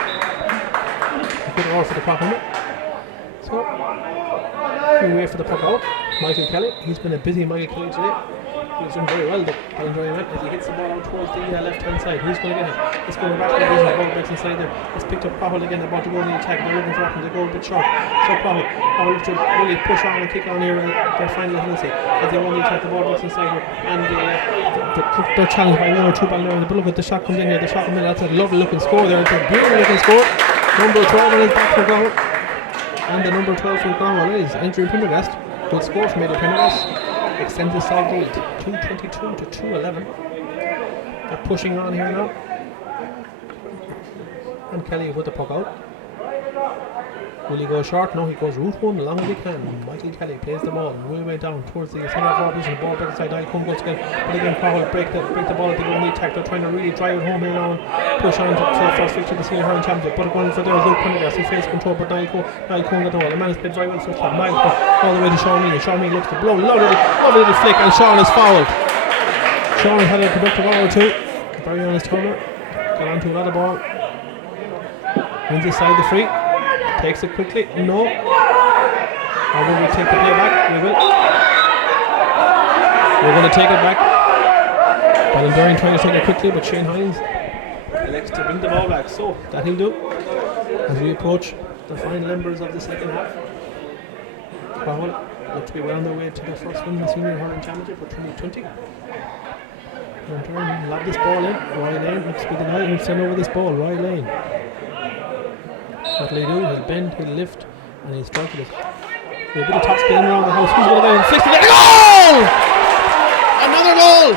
good hour for the Craughwell. So we wait for the puck out. Michael Kelly. He's been a busy Michael Kelly today. He's done very well, the Ballinderreen man, as he hits the ball out towards the left hand side. Who's going to get it? It's going back to the business. The ball breaks inside there. It's picked up Craughwell again, about to go in the attack. They're looking for him to go a bit short. So Craughwell looks to really push on and kick on here their final tendency. As they want to attack, the ball breaks inside here. And they're challenged by 1 or 2 Ballinderreen. But look at the shot comes in here. The shot comes in. That's a lovely looking score there. It's a beautiful looking score. Number 12 on his back for Craughwell. And the number 12 from Craughwell is Andrew Pendergast. Good score from Andrew Pendergast. Extends the side lead 222 to 211. They're pushing on here now. And Kelly with the puck out. Will he go short? No, he goes route one along as he can. Michael Kelly plays the ball way down towards the centre of our position. Ball back inside. Niall Combs goes again. But again, Craughwell break the ball at the goal in the attack. They're trying to really drive it home here now and push on to the first victory of the Senior Hurling Championship. But going for there is Luke Pendergast. He faces control, but Niall Combs got the ball. The man has played very well for his club. Niall Combs all the way to Sean Meany. Sean Meany looks to blow. Lovely little flick, and Sean is fouled. Sean had a productive hour too. Very honest turner. Got onto a lot of ball. Wins inside the free. Takes it quickly. No. Or will we take the play back? We will. We're going to take it back. Ballinderreen trying to take it quickly, but Shane Hines elects to bring the ball back. So that he'll do as we approach the final embers of the second half. Craughwell look to be well on their way to their first win in the Senior Hurling Championship for 2020. Ballinderreen lob this ball in. Roy Lane looks to be the guy who'll send over this ball. Roy Lane. What'll he do? He'll bend, he'll lift, and he'll strike it. With a bit of top spin around the house. Who's going to go and flick it? Goal! Another goal!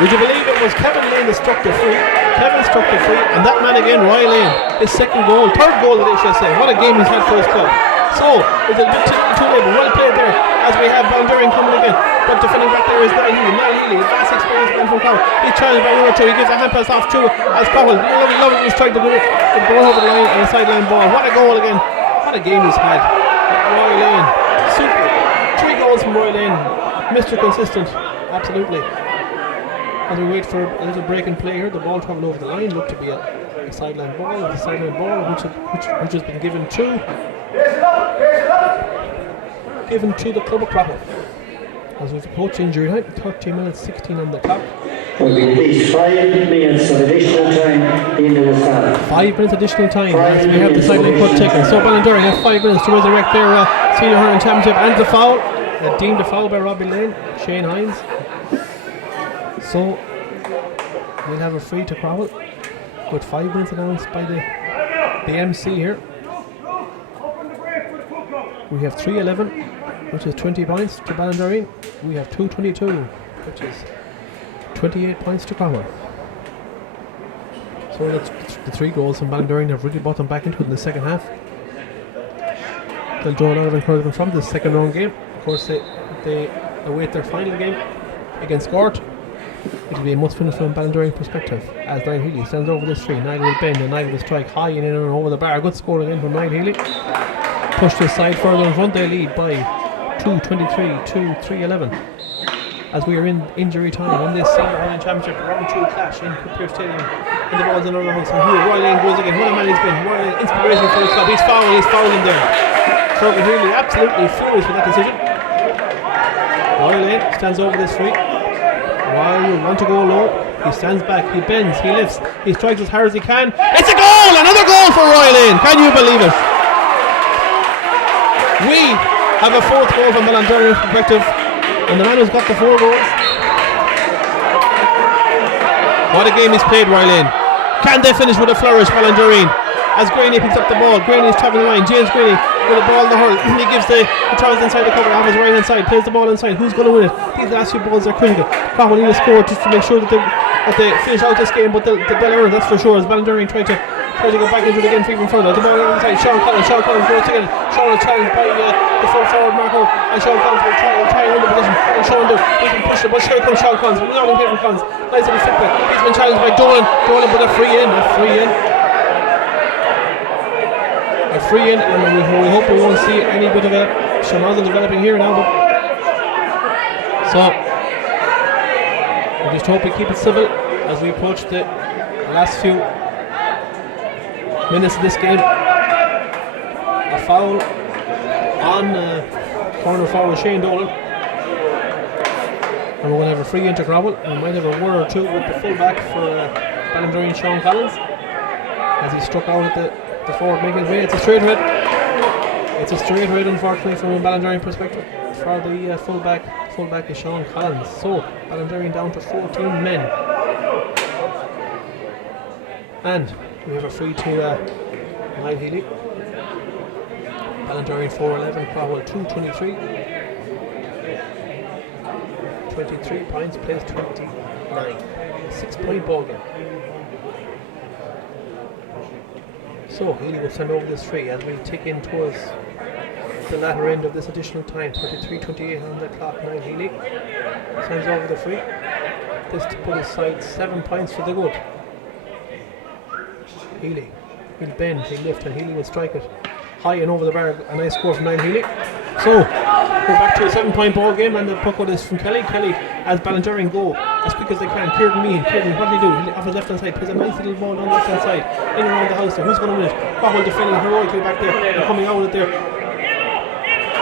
Would you believe it was Kevin Lane that struck the free? Kevin struck the free, and that man again, Roy Lane, his third goal that they should say. What a game he's had for his club. So, it's a bit too late, but well played there, as we have Ballinderreen coming again. But defending back there is Niall Healy, a vast experience man from Craughwell. He's challenged by 1 or 2. He gives a hand pass off to as Craughwell. Lovely strike to go over the line and a sideline ball. What a goal again. What a game he's had. Roy Lane. Super. 3 goals from Roy Lane. Mr. Consistent. Absolutely. As we wait for a little break in play here, the ball travelling over the line looked to be a sideline ball. The sideline ball which has been given to the club of Craughwell. As we've approached injury time, 30 minutes 16 on the clock. Will be at least 5 minutes of additional time into the start. 5 minutes additional time as we have the sideline cut taken. So Ballinderreen have 5 minutes to resurrect their Senior Hurling Championship, and the foul. Deemed a foul by Robbie Lane, Shane Hines. So we'll have a free to Craughwell with 5 minutes announced by the MC here. We have 3:11, which is 20 points to Ballinderreen. We have 2:22, which is 28 points to Craughwell. So that's the 3 goals from Ballinderreen have really brought them back into it in the second half. They'll draw a lot of encouragement from this second round game. Of course, they await their final game against Gort. It'll be a must-win from Ballinderreen perspective as Niall Healy stands over this free. Niall will bend and Niall will strike high and in and over the bar. Good score again from Niall Healy. Pushed this side further in front. They lead by 2:23 to 3:11 as we are in injury time in this Senior Hurling Championship round 2 clash in Pierce Stadium. And the ball's in our house, and here Roy Lane goes again. What a man he's been. Roy Lane, inspiration for his club. He's fouling there. So really absolutely furious with that decision. Roy Lane stands over this free. While you want to go low, he stands back, he bends, he lifts, he strikes as hard as he can. It's a goal! Another goal for Royal Lane. Can you believe it? We have a fourth goal from Ballinderreen's perspective, and the man who's got the 4 goals. What a game he's played, Royal Lane. Can they finish with a flourish, Ballinderreen? As Graney picks up the ball, Graney's travelling the line. James Graney with the ball in the hurl. He gives he travels inside the cover off his right hand side, plays the ball inside. Who's going to win it? These last few balls are critical. Craughwell need to score just to make sure that they finish out this game, but they'll earn, that's for sure. As Ballinderreen try to go back into it again for even further. The ball inside. Sean Collins goes again. Sean is challenged by the full forward Marco, and Sean Collins will try and win the position. And Sean he can push it, but here comes Sean Collins. Not in here from Collins. Nice little fit there. He's been challenged by Dolan, but a free in. And we hope we won't see any bit of a shenanigan developing here now. So we just hope we keep it civil as we approach the last few minutes of this game. A foul on corner forward Shane Dolan, and we're going to have a free into Craughwell. We might have a word or two with the full back for Ballinderreen, Sean Collins, as he struck out at the forward making his way. It's a straight red, unfortunately, from a Ballinderreen perspective for the full back is Sean Collins. So Ballinderreen down to 14 men, and we have a free to Niall Healy. Ballinderreen 4-11, Craughwell 2-23. 23 points plays 29. 6-point ball game. So Healy will send over this free as we tick in towards the latter end of this additional time. 33-28 on the clock. Niall Healy sends over the free. This to put aside 7 points for the good. Healy will bend, he'll lift, and Healy will strike it high and over the bar. A nice score from Niall Healy. So we're back to a 7-point ball game, and the puck out is from Kelly. As Ballinderreen go as quick as they can. Kieran, what do? Off his left hand side, plays a nice little ball on the left hand side, in around the house there. Who's going to win it? Craughwell defending heroically back there, and coming out of there.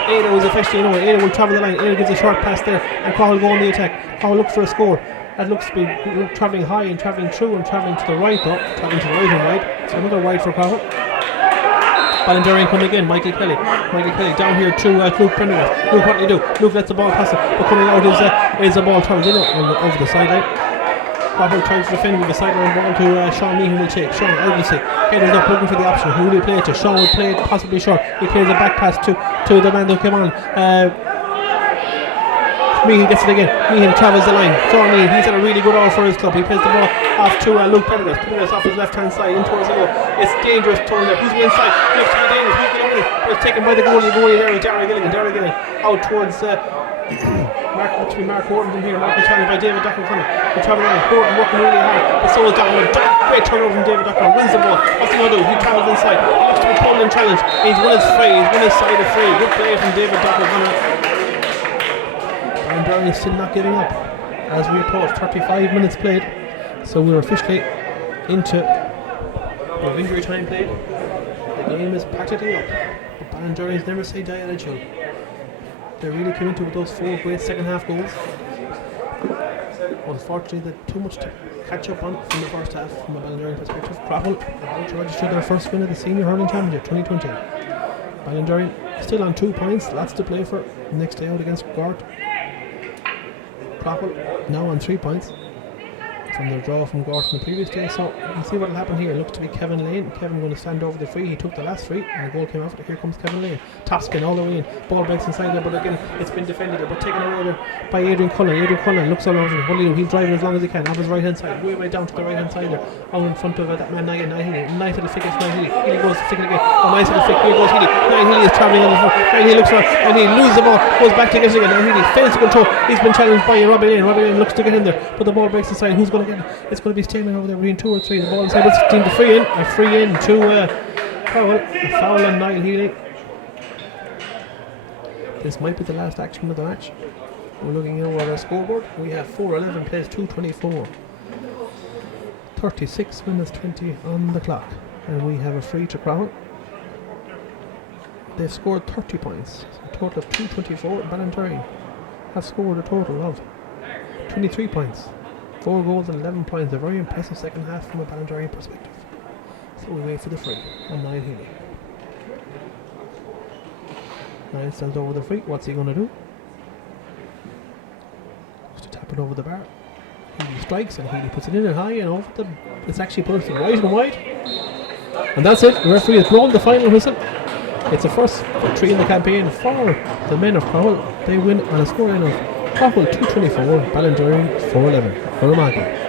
Ada was effectively Ada will travel the line. Ada gives a short pass there, and Craughwell go on the attack. Craughwell look for a score. That looks to be travelling high and travelling through and travelling to the right though. Travelling to the right and wide. So another wide for Craughwell. Ballinderreen coming again. Michael Kelly down here to Luke Prendergast. Luke, what do you do? Luke lets the ball pass it, but coming out is a ball travels in over the sideline. Craughwell tries to defend with the sideline ball to Sean Meehan will take. Sean urgency. Headers up looking for the option. Who will he play it to? Sean will play it possibly short. He plays a back pass to the man who came on. Meehan gets it again. Meehan travels the line. Sean Meehan, he's had a really good hour for his club. He plays the ball off to Luke Prendergast. Prendergast off his left hand side in towards the goal. It's dangerous turn there. Who's the inside? Looks to be dangerous. Who's going to win it? It's taken by the goalie there with Darragh Gilligan out towards Mark Horton from here. Mark was challenged by David Ducker. They travel around. Horton working really hard, but so is Ducker. Great turnover from David Ducker. Wins the ball. What's he going to do? He travels inside. Looks to be pulled and challenged. He's won his free. He's won his side of free. Good play from David Ducker. Ballinderreen is still not giving up as we approach 35 minutes played. So we're officially into our injury time played. The game is practically up, but Ballinderreen's never say die at a chill. They really came into with those 4 great second half goals. Unfortunately, they're too much to catch up on from the first half from a Ballinderreen perspective. Craughwell about to register their first win of the Senior Hurling Championship 2020. Ballinderreen still on 2 points, lots to play for next day out against Gort. Craughwell now on 3 points from their draw from Gort from the previous day. So we'll see what will happen here. It looks to be Kevin Lane. Kevin going to stand over the free. He took the last free and the goal came after. Here comes Kevin Lane. Top spin all the way in. Ball breaks inside there, but again it's been defended there, but taken away there by Adrian Cullen. Adrian Cullen looks all over. What do you do? He'll drive it as long as he can off his right hand side, way down to the right hand side there, out in front of that man Niall Healy. Nice little flick. It's Niall Healy. Healy goes to flick it again. Oh, nice little flick. Here goes Healy. Niall Healy is travelling on the front. Niall Healy looks for it and he loses the ball. Goes back to get it again. Niall Healy fails to control. He's been challenged by Robbie Lane. Robbie Lane looks to get in there, but the ball breaks inside. Who's going to get it? It's going to be Stayman over there between 2 or 3. The ball inside. It's team to free in. A free in to Craughwell. A foul on Niall Healy. This might be the last action of the match. We're looking over at our scoreboard. We have 4-11 plays 2:24. 36 minutes 20 on the clock. And we have a free to Craughwell. They've scored 30 points. A total of 224. Ballinderreen have scored a total of 23 points. 4 goals and 11 points. A very impressive second half from a Ballinderreen perspective. So we wait for the free on Niall Healy. Niall stands over the free. What's he going to do? Just to tap it over the bar. Healy strikes and Healy puts it in and high and over the. It's actually put it to the right and wide. And that's it. The referee has blown the final whistle. It's the first victory in the campaign for the men of Craughwell. They win on a scoreline of Craughwell 224, Ballinderreen 411. Remarkable.